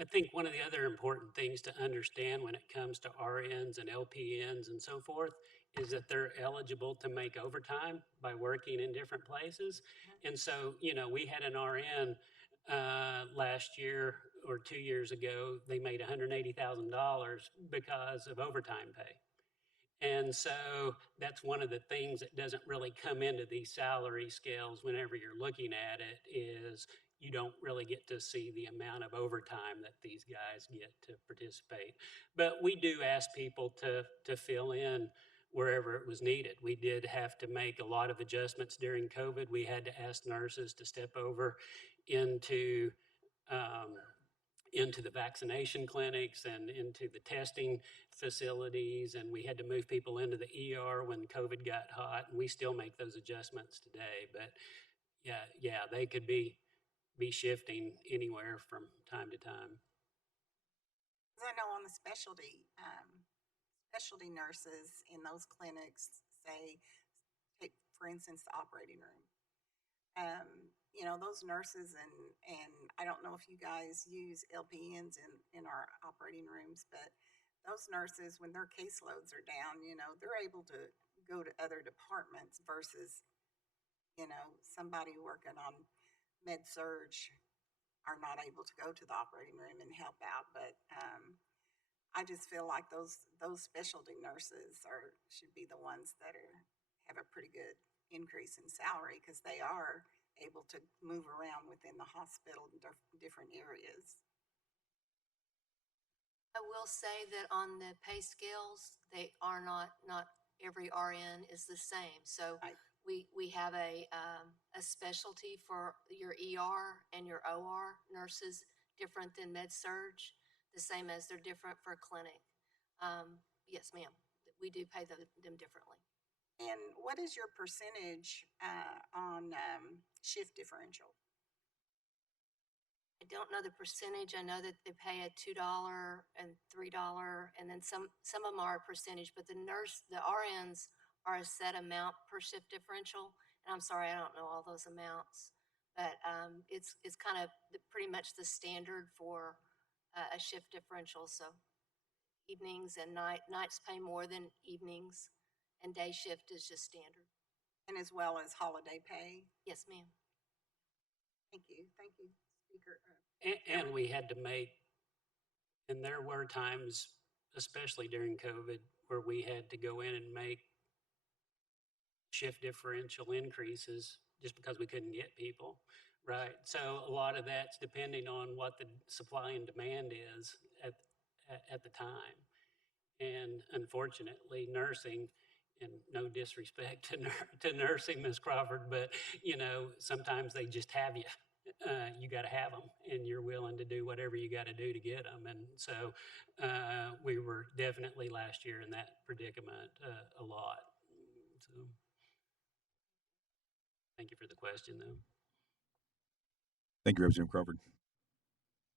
I think one of the other important things to understand when it comes to RNs and LPNs and so forth is that they're eligible to make overtime by working in different places. And so, you know, we had an RN last year or 2 years ago, they made $180,000 because of overtime pay. And so that's one of the things that doesn't really come into these salary scales whenever you're looking at it is you don't really get to see the amount of overtime that these guys get to participate. But we do ask people to fill in wherever it was needed. We did have to make a lot of adjustments during COVID. We had to ask nurses to step over into the vaccination clinics and into the testing facilities, and we had to move people into the ER when COVID got hot, and we still make those adjustments today. But yeah, they could be shifting anywhere from time to time. I know on the specialty nurses in those clinics, say, take for instance the operating room. You know, those nurses and I don't know if you guys use LPNs in our operating rooms, but those nurses, when their caseloads are down, you know, they're able to go to other departments versus, you know, somebody working on med surg are not able to go to the operating room and help out. But I just feel like those specialty nurses should be the ones that have a pretty good increase in salary because they are able to move around within the hospital in different areas. I will say that on the pay scales, they are not every RN is the same. So Right. we have a specialty for your ER and your OR nurses, different than med surg, the same as they're different for clinic. Yes, ma'am, we do pay them differently. And what is your percentage on shift differential? I don't know the percentage. I know that they pay a $2 and $3, and then some of them are a percentage, but the RNs are a set amount per shift differential. And I'm sorry, I don't know all those amounts, but it's kind of pretty much the standard for a shift differential. So evenings and nights pay more than evenings, and day shift is just standard. And as well as holiday pay? Yes, ma'am. Thank you, Speaker. And we had to make, and there were times, especially during COVID, where we had to go in and make shift differential increases just because we couldn't get people, right? So a lot of that's depending on what the supply and demand is at the time. And unfortunately, nursing, and no disrespect to nursing, Ms. Crawford, but sometimes they just have you. You got to have them, and you're willing to do whatever you got to do to get them. And so we were definitely last year in that predicament a lot. So thank you for the question, though. Thank you, Representative Crawford.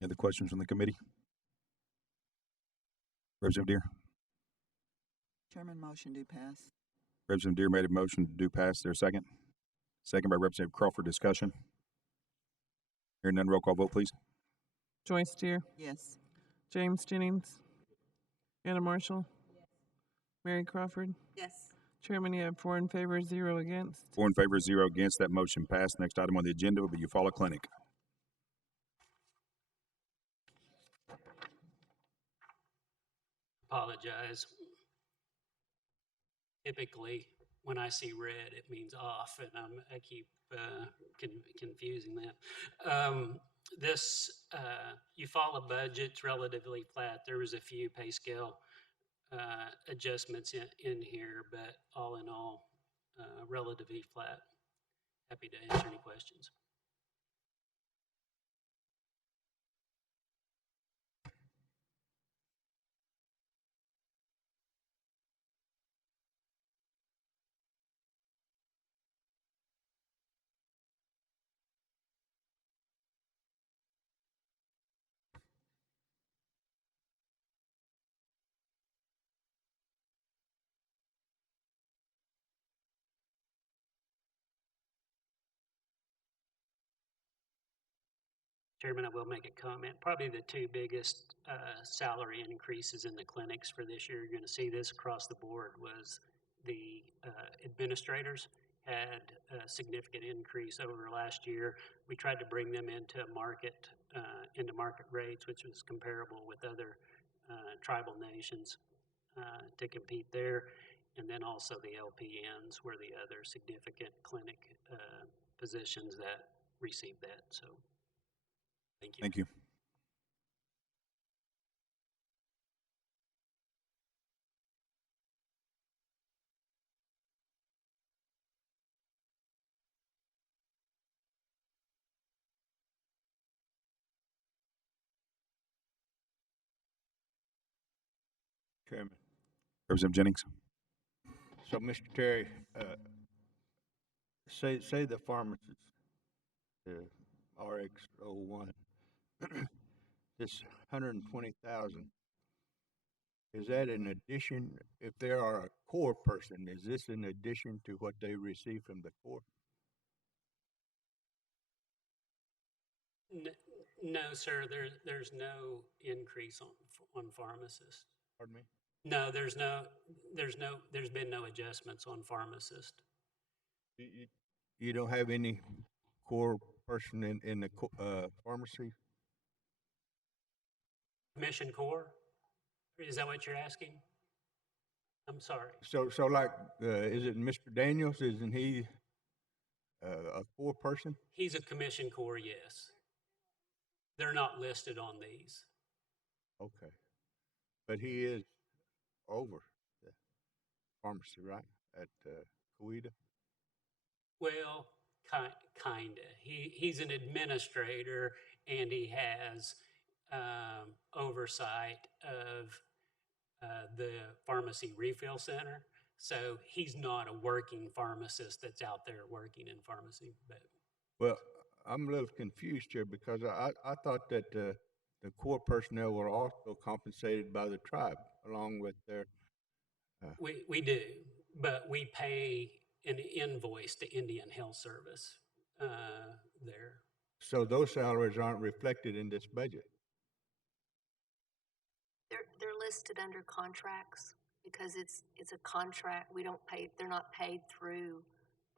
Any other questions from the committee? Representative Deere. Chairman, motion do pass. Representative Deere made a motion to do pass. There a second? Second by Representative Crawford. Discussion. Hearing none, roll call vote, please. Joyce Deere, Yes. James Jennings, Anna Marshall, Mary Crawford. Yes. Chairman, you have 4 in favor, 0 against. 4 in favor, 0 against. That motion passed. Next item on the agenda will be Eufaula Clinic. Apologize. Typically, when I see red, it means off, and I keep confusing that. This Eufaula budget's relatively flat. There was a few pay scale adjustments in here, but all in all, relatively flat. Happy to answer any questions. Chairman, I will make a comment. Probably the two biggest salary increases in the clinics for this year, you're going to see this across the board, was the administrators had a significant increase over last year. We tried to bring them into market rates, which was comparable with other tribal nations to compete there. And then also the LPNs were the other significant clinic positions that received that. So thank you. Thank you. Chairman. Representative Jennings. So, Mr. Terry, say the pharmacist, the RX01, this 120,000. Is that in addition? If they are a core person, is this in addition to what they receive from the core? No, sir. There's no increase on pharmacists. Pardon me? No, there's been no adjustments on pharmacists. You don't have any core person in the pharmacy? Commission core? Is that what you're asking? I'm sorry. So like, is it Mr. Daniels? Isn't he a core person? He's a commission core, yes. They're not listed on these. Okay. But he is over the pharmacy, right, at Coweta? Well, kinda. He's an administrator, and he has oversight of the pharmacy refill center. So he's not a working pharmacist that's out there working in pharmacy. But well, I'm a little confused here because I thought that the core personnel were also compensated by the tribe along with their. We do, but we pay an invoice to Indian Health Service there. So those salaries aren't reflected in this budget. They're listed under contracts because it's a contract. We don't pay. They're not paid through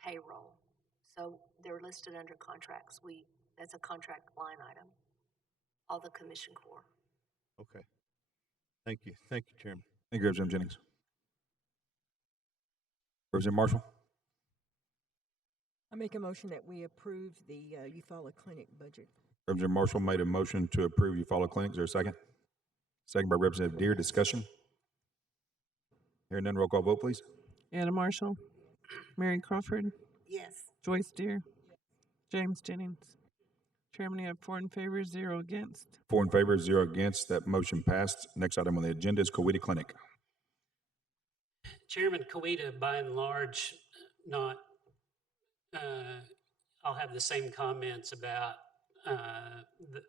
payroll, so they're listed under contracts. That's a contract line item. All the commission core. Okay. Thank you, Chairman. Thank you, Representative Jennings. Representative Marshall. I make a motion that we approve the Eufaula Clinic budget. Representative Marshall made a motion to approve Eufaula Clinic. Is there a second? Second by Representative Deere. Discussion? Hearing none, roll call vote, please. Anna Marshall, Mary Crawford, Yes. Joyce Deere, James Jennings. Chairman, you have 4 in favor, 0 against. 4 in favor, 0 against. That motion passed. Next item on the agenda is Coweta Clinic. Chairman, Coweta, by and large, not, I'll have the same comments about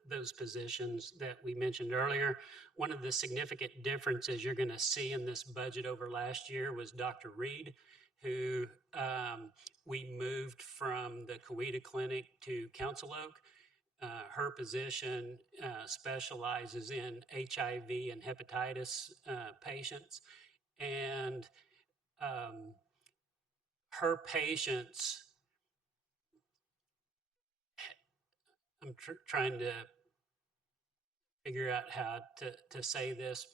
those positions that we mentioned earlier. One of the significant differences you're going to see in this budget over last year was Dr. Reed, who we moved from the Coweta Clinic to Council Oak. Her position specializes in HIV and hepatitis patients, and her patients, I'm trying to figure out how to say this,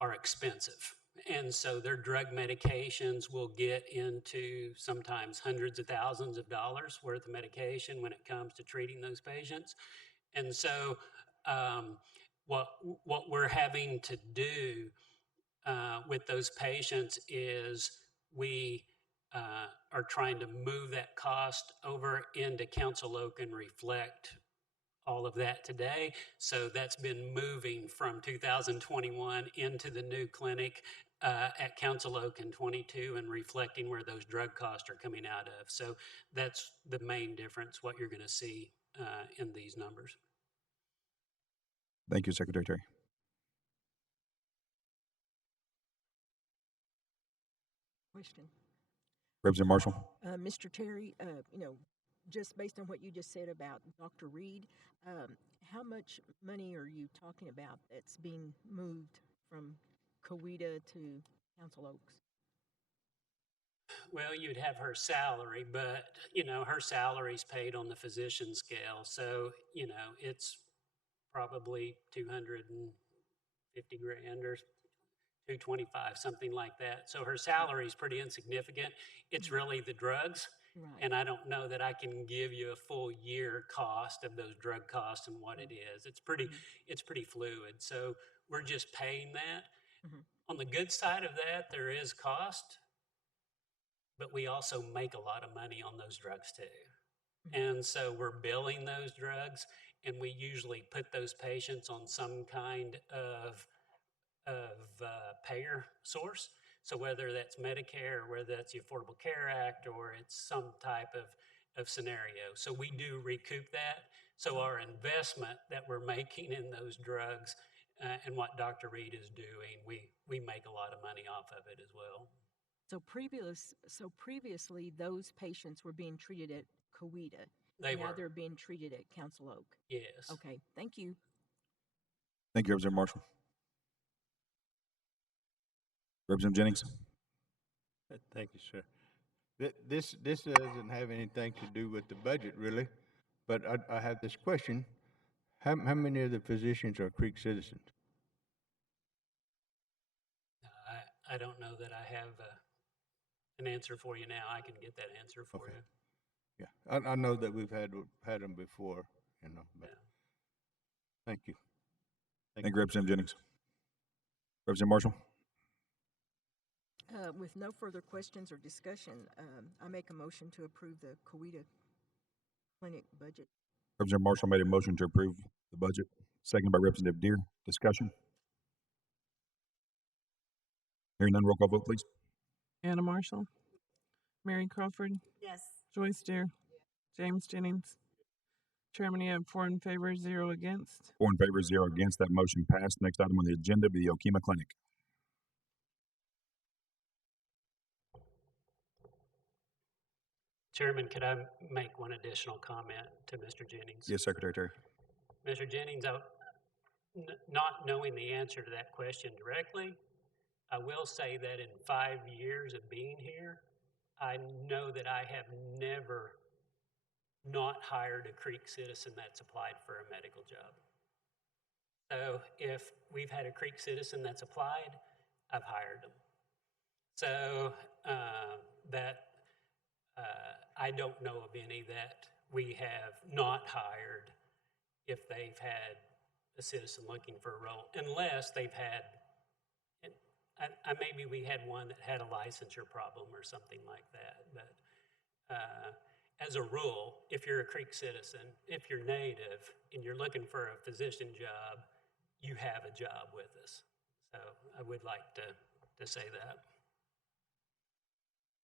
are expensive. And so their drug medications will get into sometimes hundreds of thousands of dollars worth of medication when it comes to treating those patients. And so what we're having to do with those patients is we are trying to move that cost over into Council Oak and reflect all of that today. So that's been moving from 2021 into the new clinic at Council Oak in 22 and reflecting where those drug costs are coming out of. So that's the main difference, what you're going to see in these numbers. Thank you, Secretary Terry. Question. Representative Marshall. Mr. Terry, just based on what you just said about Dr. Reed, how much money are you talking about that's being moved from Coweta to Council Oaks? Well, you'd have her salary, but, her salary's paid on the physician scale. So, it's probably $250,000 or $225,000, something like that. So her salary is pretty insignificant. It's really the drugs. Right. And I don't know that I can give you a full year cost of those drug costs and what it is. It's pretty fluid. So we're just paying that. Mm-hmm. On the good side of that, there is cost, but we also make a lot of money on those drugs too. And so we're billing those drugs, and we usually put those patients on some kind of payer source. So whether that's Medicare or whether that's the Affordable Care Act or it's some type of scenario. So we do recoup that. So our investment that we're making in those drugs and what Dr. Reed is doing, we make a lot of money off of it as well. So previously, those patients were being treated at Coweta. Now they're being treated at Council Oak. Yes. Okay, thank you. Thank you, Representative Marshall. Representative Jennings. Thank you, sir. This doesn't have anything to do with the budget, really, but I have this question. How many of the physicians are Creek citizens? I don't know that I have an answer for you now. I can get that answer for you. Yeah, I know that we've had them before, but yeah. Thank you. Thank you, Representative Jennings. Representative Marshall. With no further questions or discussion, I make a motion to approve the Coweta Clinic budget. Representative Marshall made a motion to approve the budget. Seconded by Representative Deere. Discussion? Hearing none, roll call vote, please. Anna Marshall, Mary Crawford, Yes. Joyce Deere, James Jennings. Chairman, you have 4 in favor, 0 against. 4 in favor, 0 against. That motion passed. Next item on the agenda be the Oatmogee Clinic. Chairman, could I make one additional comment to Mr. Jennings? Yes, Secretary Terry. Mr. Jennings, not knowing the answer to that question directly, I will say that in 5 years of being here, I know that I have never not hired a Creek citizen that's applied for a medical job. So if we've had a Creek citizen that's applied, I've hired them. So I don't know of any that we have not hired if they've had a citizen looking for a role, unless they've had, maybe we had one that had a licensure problem or something like that. But as a rule, if you're a Creek citizen, if you're native and you're looking for a physician job, you have a job with us. So I would like to say that.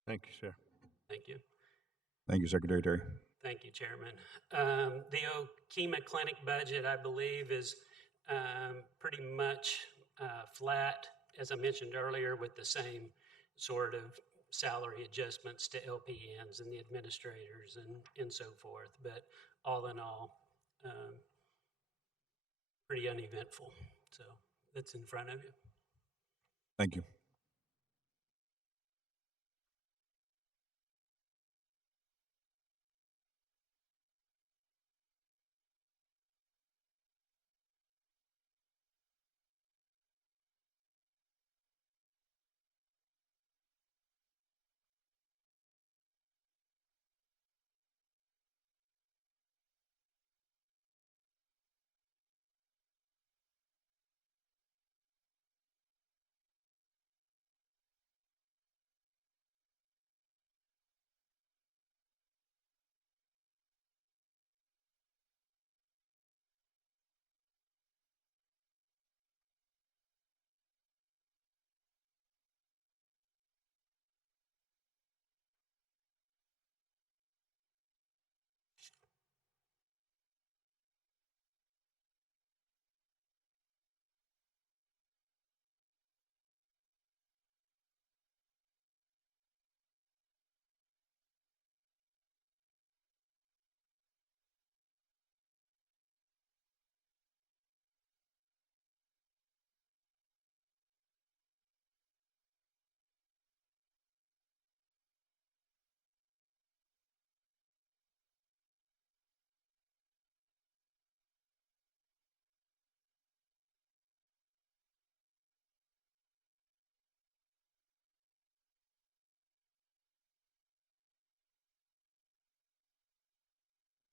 Thank you, sir. Thank you. Thank you, Secretary Terry. Thank you, Chairman. The Okemah Clinic budget, I believe, is pretty much flat, as I mentioned earlier, with the same sort of salary adjustments to LPNs and the administrators and so forth. But all in all, pretty uneventful. So that's in front of you. Thank you.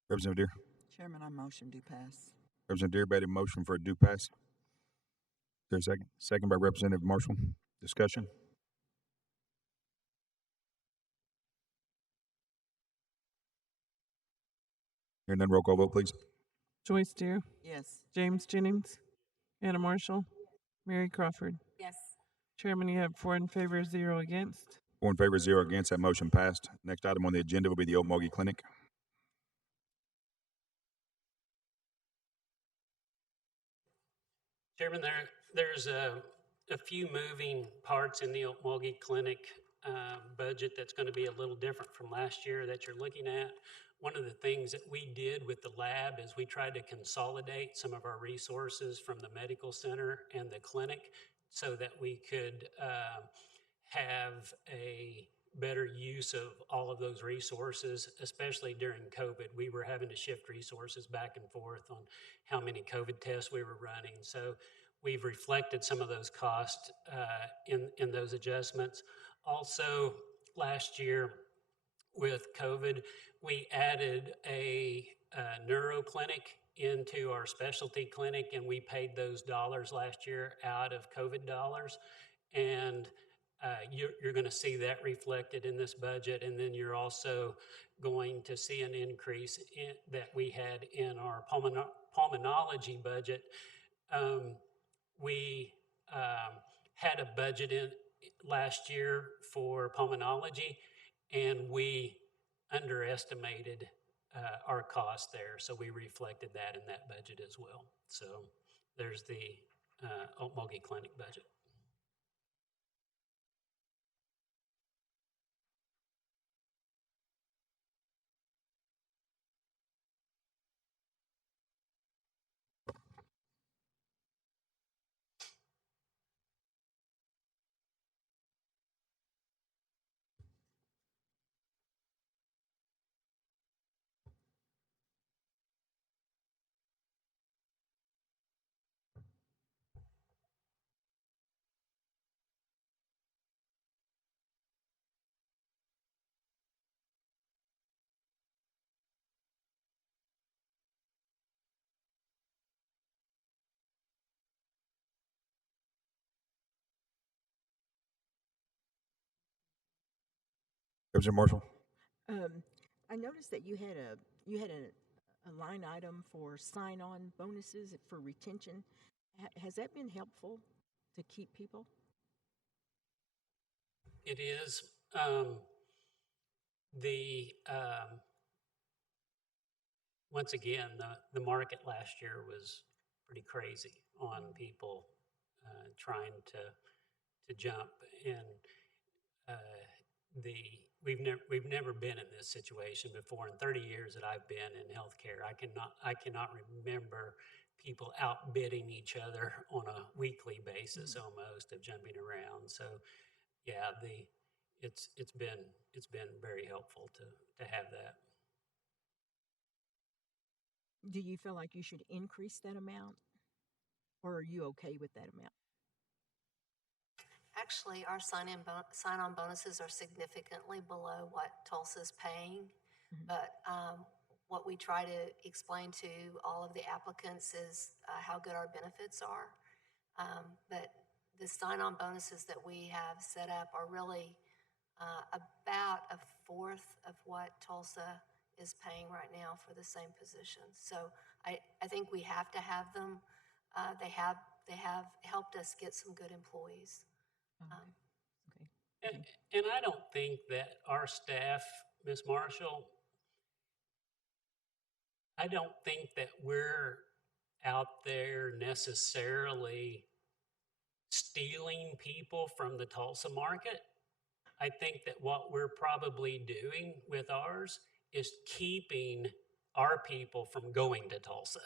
Representative Deere. Chairman, I motion do pass. Representative Deere made a motion for a due pass. There's a second. Second by Representative Marshall. Discussion. Hearing none, roll call vote, please. Joyce Deere, Yes. James Jennings, Anna Marshall, Mary Crawford. Yes. Chairman, you have 4 in favor, 0 against. 4 in favor, 0 against. That motion passed. Next item on the agenda will be the Oatmogee Clinic. Chairman, there's a few moving parts in the Oatmogee Clinic budget that's going to be a little different from last year that you're looking at. One of the things that we did with the lab is we tried to consolidate some of our resources from the medical center and the clinic so that we could have a better use of all of those resources, especially during COVID. We were having to shift resources back and forth on how many COVID tests we were running. So we've reflected some of those costs in those adjustments. Also, last year with COVID, we added a neuro clinic into our specialty clinic, and we paid those dollars last year out of COVID dollars. And you're going to see that reflected in this budget, and then you're also going to see an increase that we had in our pulmonology budget. We had a budget in last year for pulmonology, and we underestimated our cost there, so we reflected that in that budget as well. So there's the Oatmogee Clinic budget. Representative Marshall. I noticed that you had a line item for sign-on bonuses for retention. Has that been helpful to keep people? It is. Once again, the market last year was pretty crazy on people trying to jump, and we've never been in this situation before. In 30 years that I've been in healthcare, I cannot remember people outbidding each other on a weekly basis almost of jumping around. So yeah, it's been very helpful to have that. Do you feel like you should increase that amount, or are you okay with that amount? Actually, our sign-on bonuses are significantly below what Tulsa's paying. But what we try to explain to all of the applicants is how good our benefits are. But the sign-on bonuses that we have set up are really about a fourth of what Tulsa is paying right now for the same position. So I think we have to have them. They have helped us get some good employees. Okay. And I don't think that our staff, Ms. Marshall, I don't think that we're out there necessarily stealing people from the Tulsa market. I think that what we're probably doing with ours is keeping our people from going to Tulsa.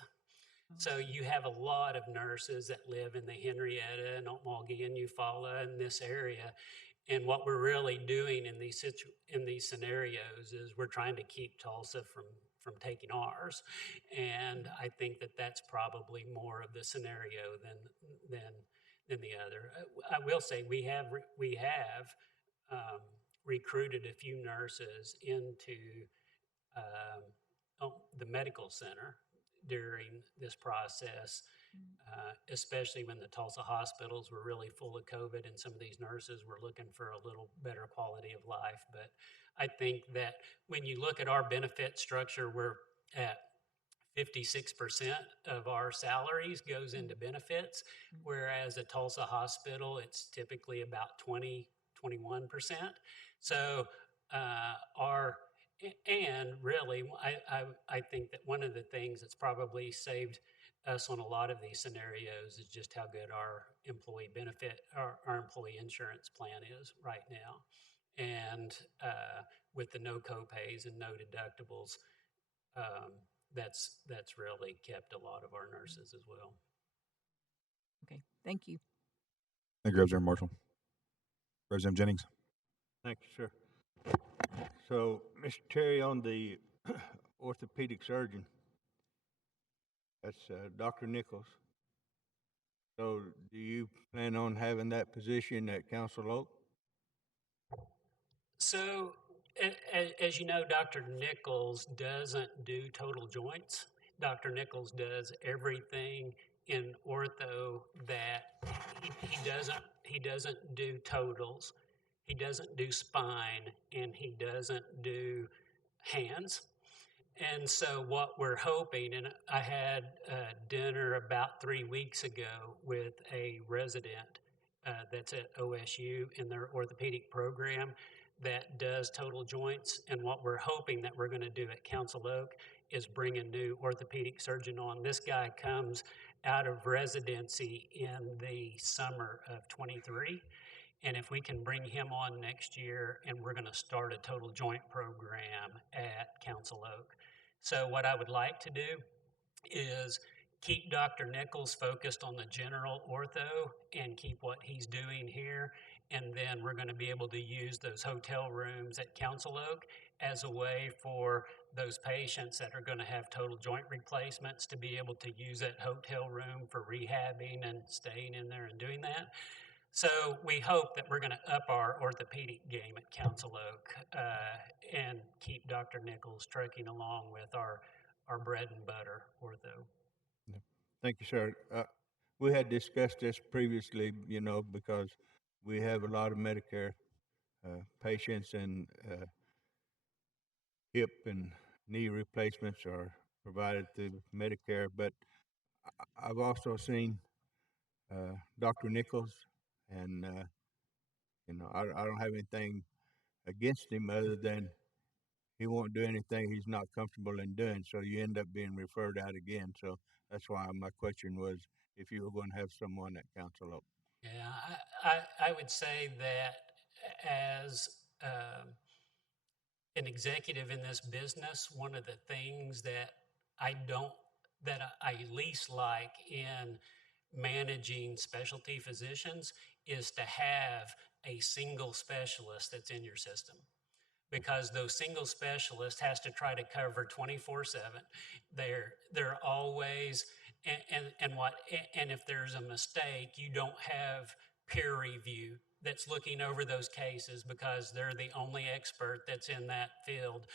So you have a lot of nurses that live in the Henrietta and Oatmogee and Eufaula in this area. And what we're really doing in these scenarios is we're trying to keep Tulsa from taking ours. And I think that that's probably more of the scenario than the other. I will say we have recruited a few nurses into the medical center during this process, especially when the Tulsa hospitals were really full of COVID and some of these nurses were looking for a little better quality of life. But I think that when you look at our benefit structure, we're at 56% of our salaries goes into benefits, whereas at Tulsa Hospital, it's typically about 21%. So and really, I think that one of the things that's probably saved us on a lot of these scenarios is just how good our employee benefit, our employee insurance plan is right now. And with the no copays and no deductibles, that's really kept a lot of our nurses as well. Okay, thank you. Thank you, Representative Marshall. Representative Jennings. Thank you, sir. So, Mr. Terry, on the orthopedic surgeon, that's Dr. Nichols. So, do you plan on having that position at Council Oak? So, as you know, Dr. Nichols doesn't do total joints. Dr. Nichols does everything in ortho that he doesn't do totals. He doesn't do spine, and he doesn't do hands. And so what we're hoping, and I had dinner about 3 weeks ago with a resident that's at OSU in their orthopedic program that does total joints. And what we're hoping that we're going to do at Council Oak is bring a new orthopedic surgeon on. This guy comes out of residency in the summer of 23. And if we can bring him on next year, and we're going to start a total joint program at Council Oak. So what I would like to do is keep Dr. Nichols focused on the general ortho and keep what he's doing here. And then we're going to be able to use those hotel rooms at Council Oak as a way for those patients that are going to have total joint replacements to be able to use that hotel room for rehabbing and staying in there and doing that. So we hope that we're going to up our orthopedic game at Council Oak and keep Dr. Nichols trucking along with our bread and butter ortho. Thank you, sir. We had discussed this previously, because we have a lot of Medicare patients, and hip and knee replacements are provided through Medicare, but I've also seen Dr. Nichols, and I don't have anything against him other than he won't do anything he's not comfortable in doing. So you end up being referred out again. So that's why my question was if you were going to have someone at council up. Yeah, I would say that as an executive in this business, one of the things that I least like in managing specialty physicians is to have a single specialist that's in your system, because those single specialists has to try to cover 24/7. They're always and if there's a mistake, you don't have peer review that's looking over those cases because they're the only expert that's in that field.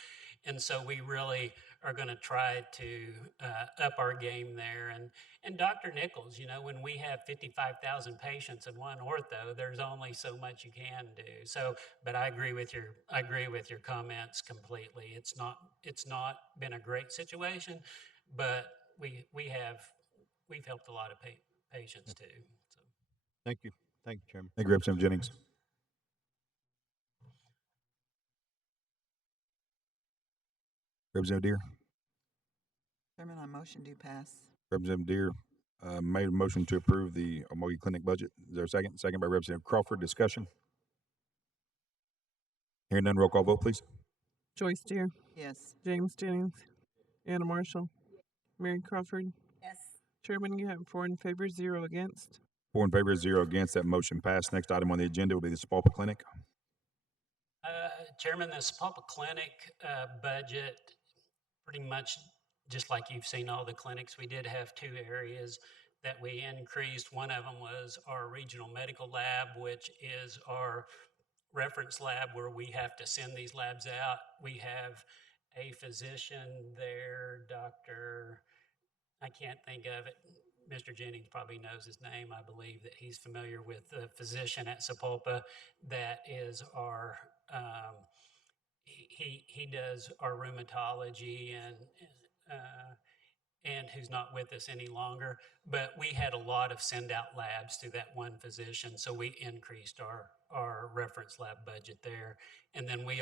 And so we really are going to try to up our game there. And Dr. Nichols, when we have 55,000 patients in one ortho, there's only so much you can do. So, but I agree with your comments completely. It's not been a great situation, but we've helped a lot of patients too. So. Thank you, Chairman. Thank you, Representative Jennings. Representative Deere. Chairman, I motion to pass. Representative Deere made a motion to approve the Oatmogee Clinic budget. Is there a second? Second by Representative Crawford. Discussion. Hearing none, roll call vote, please. Joyce Deere, Yes. James Jennings, Anna Marshall, Mary Crawford. Yes. Chairman, you have 4 in favor, 0 against. 4 in favor, 0 against. That motion passed. Next item on the agenda will be the Sapulpa Clinic. Chairman, the Sapulpa Clinic budget, pretty much just like you've seen all the clinics, we did have 2 areas that we increased. One of them was our regional medical lab, which is our reference lab where we have to send these labs out. We have a physician there, I can't think of it. Mr. Jennings probably knows his name. I believe that he's familiar with the physician at Sapulpa that is our, he does our rheumatology and who's not with us any longer. But we had a lot of send out labs through that one physician. So we increased our reference lab budget there. And then we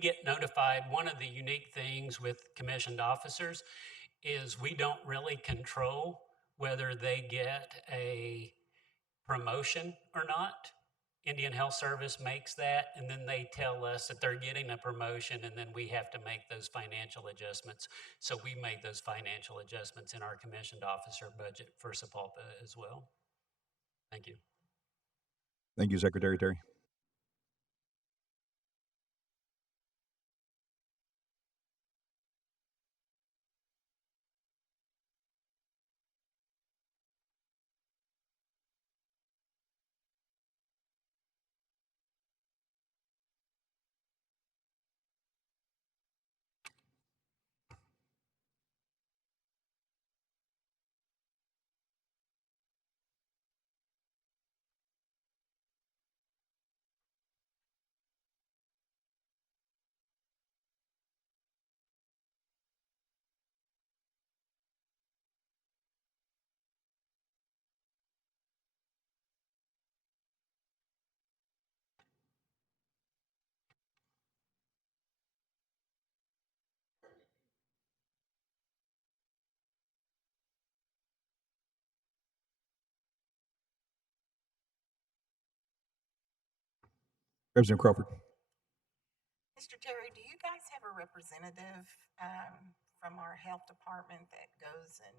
get notified. One of the unique things with commissioned officers is we don't really control whether they get a promotion or not. Indian Health Service makes that, and then they tell us that they're getting a promotion, and then we have to make those financial adjustments. So we made those financial adjustments in our commissioned officer budget for Sapulpa as well. Thank you. Thank you, Secretary Terry. Representative Crawford. Mr. Terry, do you guys have a representative from our health department that goes and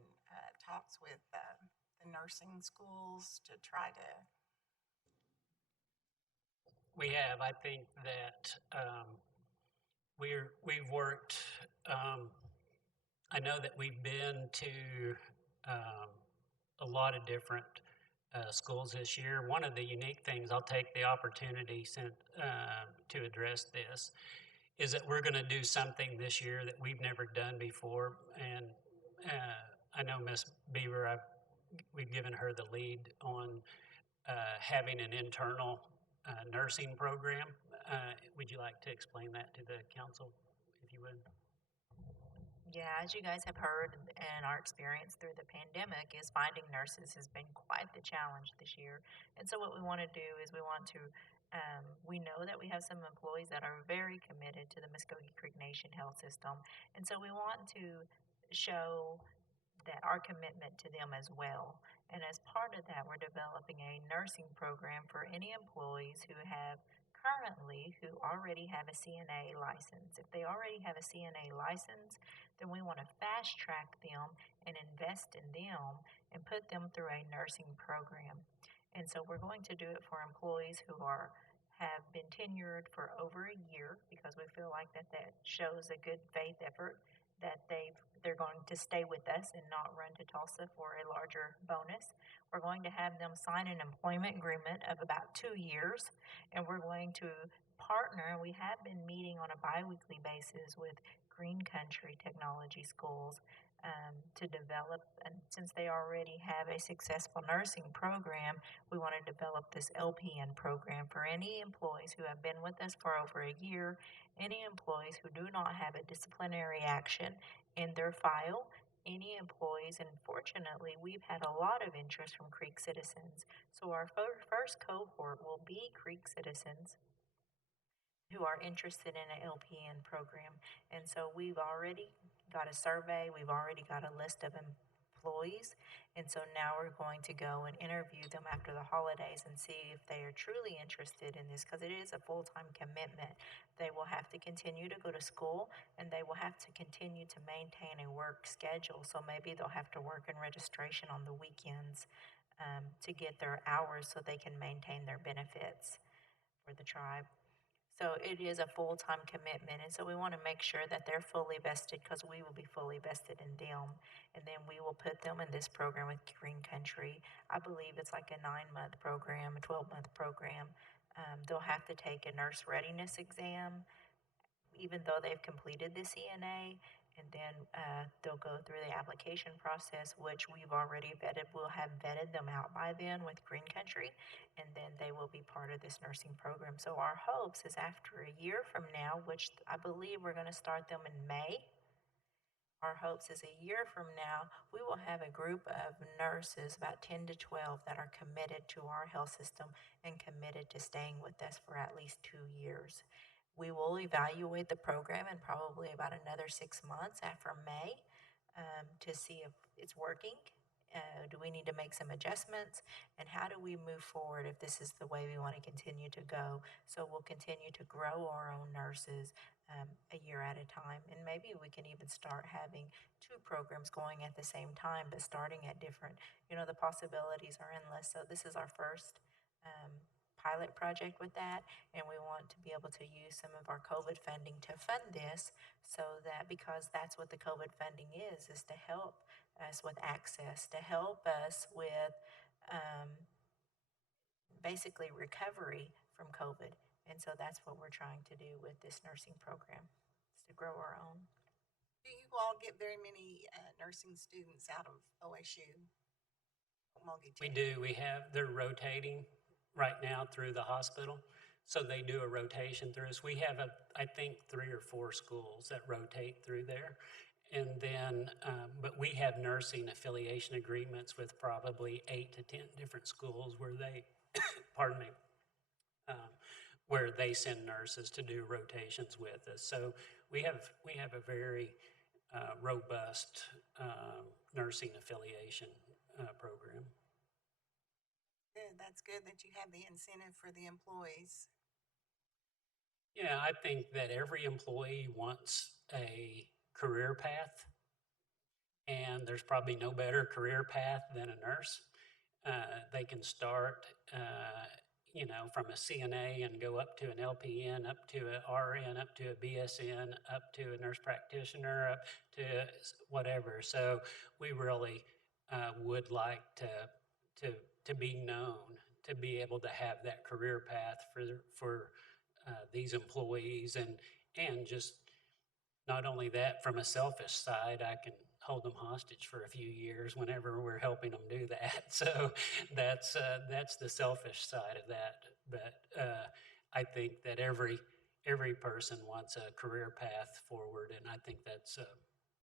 talks with the nursing schools to try to? We have. I think that we've worked. I know that we've been to a lot of different schools this year. One of the unique things, I'll take the opportunity to address this, is that we're going to do something this year that we've never done before. And I know Ms. Beaver, we've given her the lead on having an internal nursing program. Would you like to explain that to the council? you would. Yeah, as you guys have heard and our experience through the pandemic is finding nurses has been quite the challenge this year. And so what we want to do is we know that we have some employees that are very committed to the Muskogee Creek Nation health system. And so we want to show that our commitment to them as well. And as part of that, we're developing a nursing program for any employees who already have a CNA license. If they already have a CNA license, then we want to fast track them and invest in them and put them through a nursing program. And so we're going to do it for employees who have been tenured for over a year, because we feel like that shows a good faith effort that they're going to stay with us and not run to Tulsa for a larger bonus. We're going to have them sign an employment agreement of about 2 years, and we're going to partner. We have been meeting on a biweekly basis with Green Country Technology Schools to develop, and since they already have a successful nursing program, we want to develop this LPN program for any employees who have been with us for over a year, any employees who do not have a disciplinary action in their file, any employees, and fortunately, we've had a lot of interest from Creek citizens. So our first cohort will be Creek citizens who are interested in an LPN program. And so we've already got a survey, we've already got a list of employees, and so now we're going to go and interview them after the holidays and see if they are truly interested in this, because it is a full-time commitment. They will have to continue to go to school, and they will have to continue to maintain a work schedule, so maybe they'll have to work in registration on the weekends to get their hours so they can maintain their benefits for the tribe. So it is a full-time commitment, and so we want to make sure that they're fully vested, because we will be fully vested in them. And then we will put them in this program with Green Country. I believe it's like a 9-month program, a 12-month program. They'll have to take a nurse readiness exam, even though they've completed the CNA, and then they'll go through the application process, which we've already vetted. We'll have vetted them out by then with Green Country, and then they will be part of this nursing program. So our hopes is after a year from now, which I believe we're going to start them in May, our hopes is a year from now, we will have a group of nurses, about 10 to 12, that are committed to our health system and committed to staying with us for at least 2 years. We will evaluate the program in probably about another 6 months after May to see if it's working. Do we need to make some adjustments? And how do we move forward if this is the way we want to continue to go? So we'll continue to grow our own nurses a year at a time. And maybe we can even start having 2 programs going at the same time, but starting at different, the possibilities are endless. So this is our first pilot project with that, and we want to be able to use some of our COVID funding to fund this, so that, because that's what the COVID funding is to help us with access, to help us with basically recovery from COVID. And so that's what we're trying to do with this nursing program, is to grow our own. Do you all get very many nursing students out of OSU? Oatmogee We do. They're rotating right now through the hospital. So they do a rotation through us. We have, I think, 3 or 4 schools that rotate through there. And then, but we have nursing affiliation agreements with probably 8 to 10 different schools where they, pardon me, where they send nurses to do rotations with us. So we have a very robust nursing affiliation program. Good. That's good that you have the incentive for the employees. Yeah, I think that every employee wants a career path, and there's probably no better career path than a nurse. They can start, from a CNA and go up to an LPN, up to an RN, up to a BSN, up to a nurse practitioner, up to whatever. So we really would like to be known, to be able to have that career path for these employees, and just not only that, from a selfish side, I can hold them hostage for a few years whenever we're helping them do that. So that's the selfish side of that. But I think that every every person wants a career path forward, and I think that's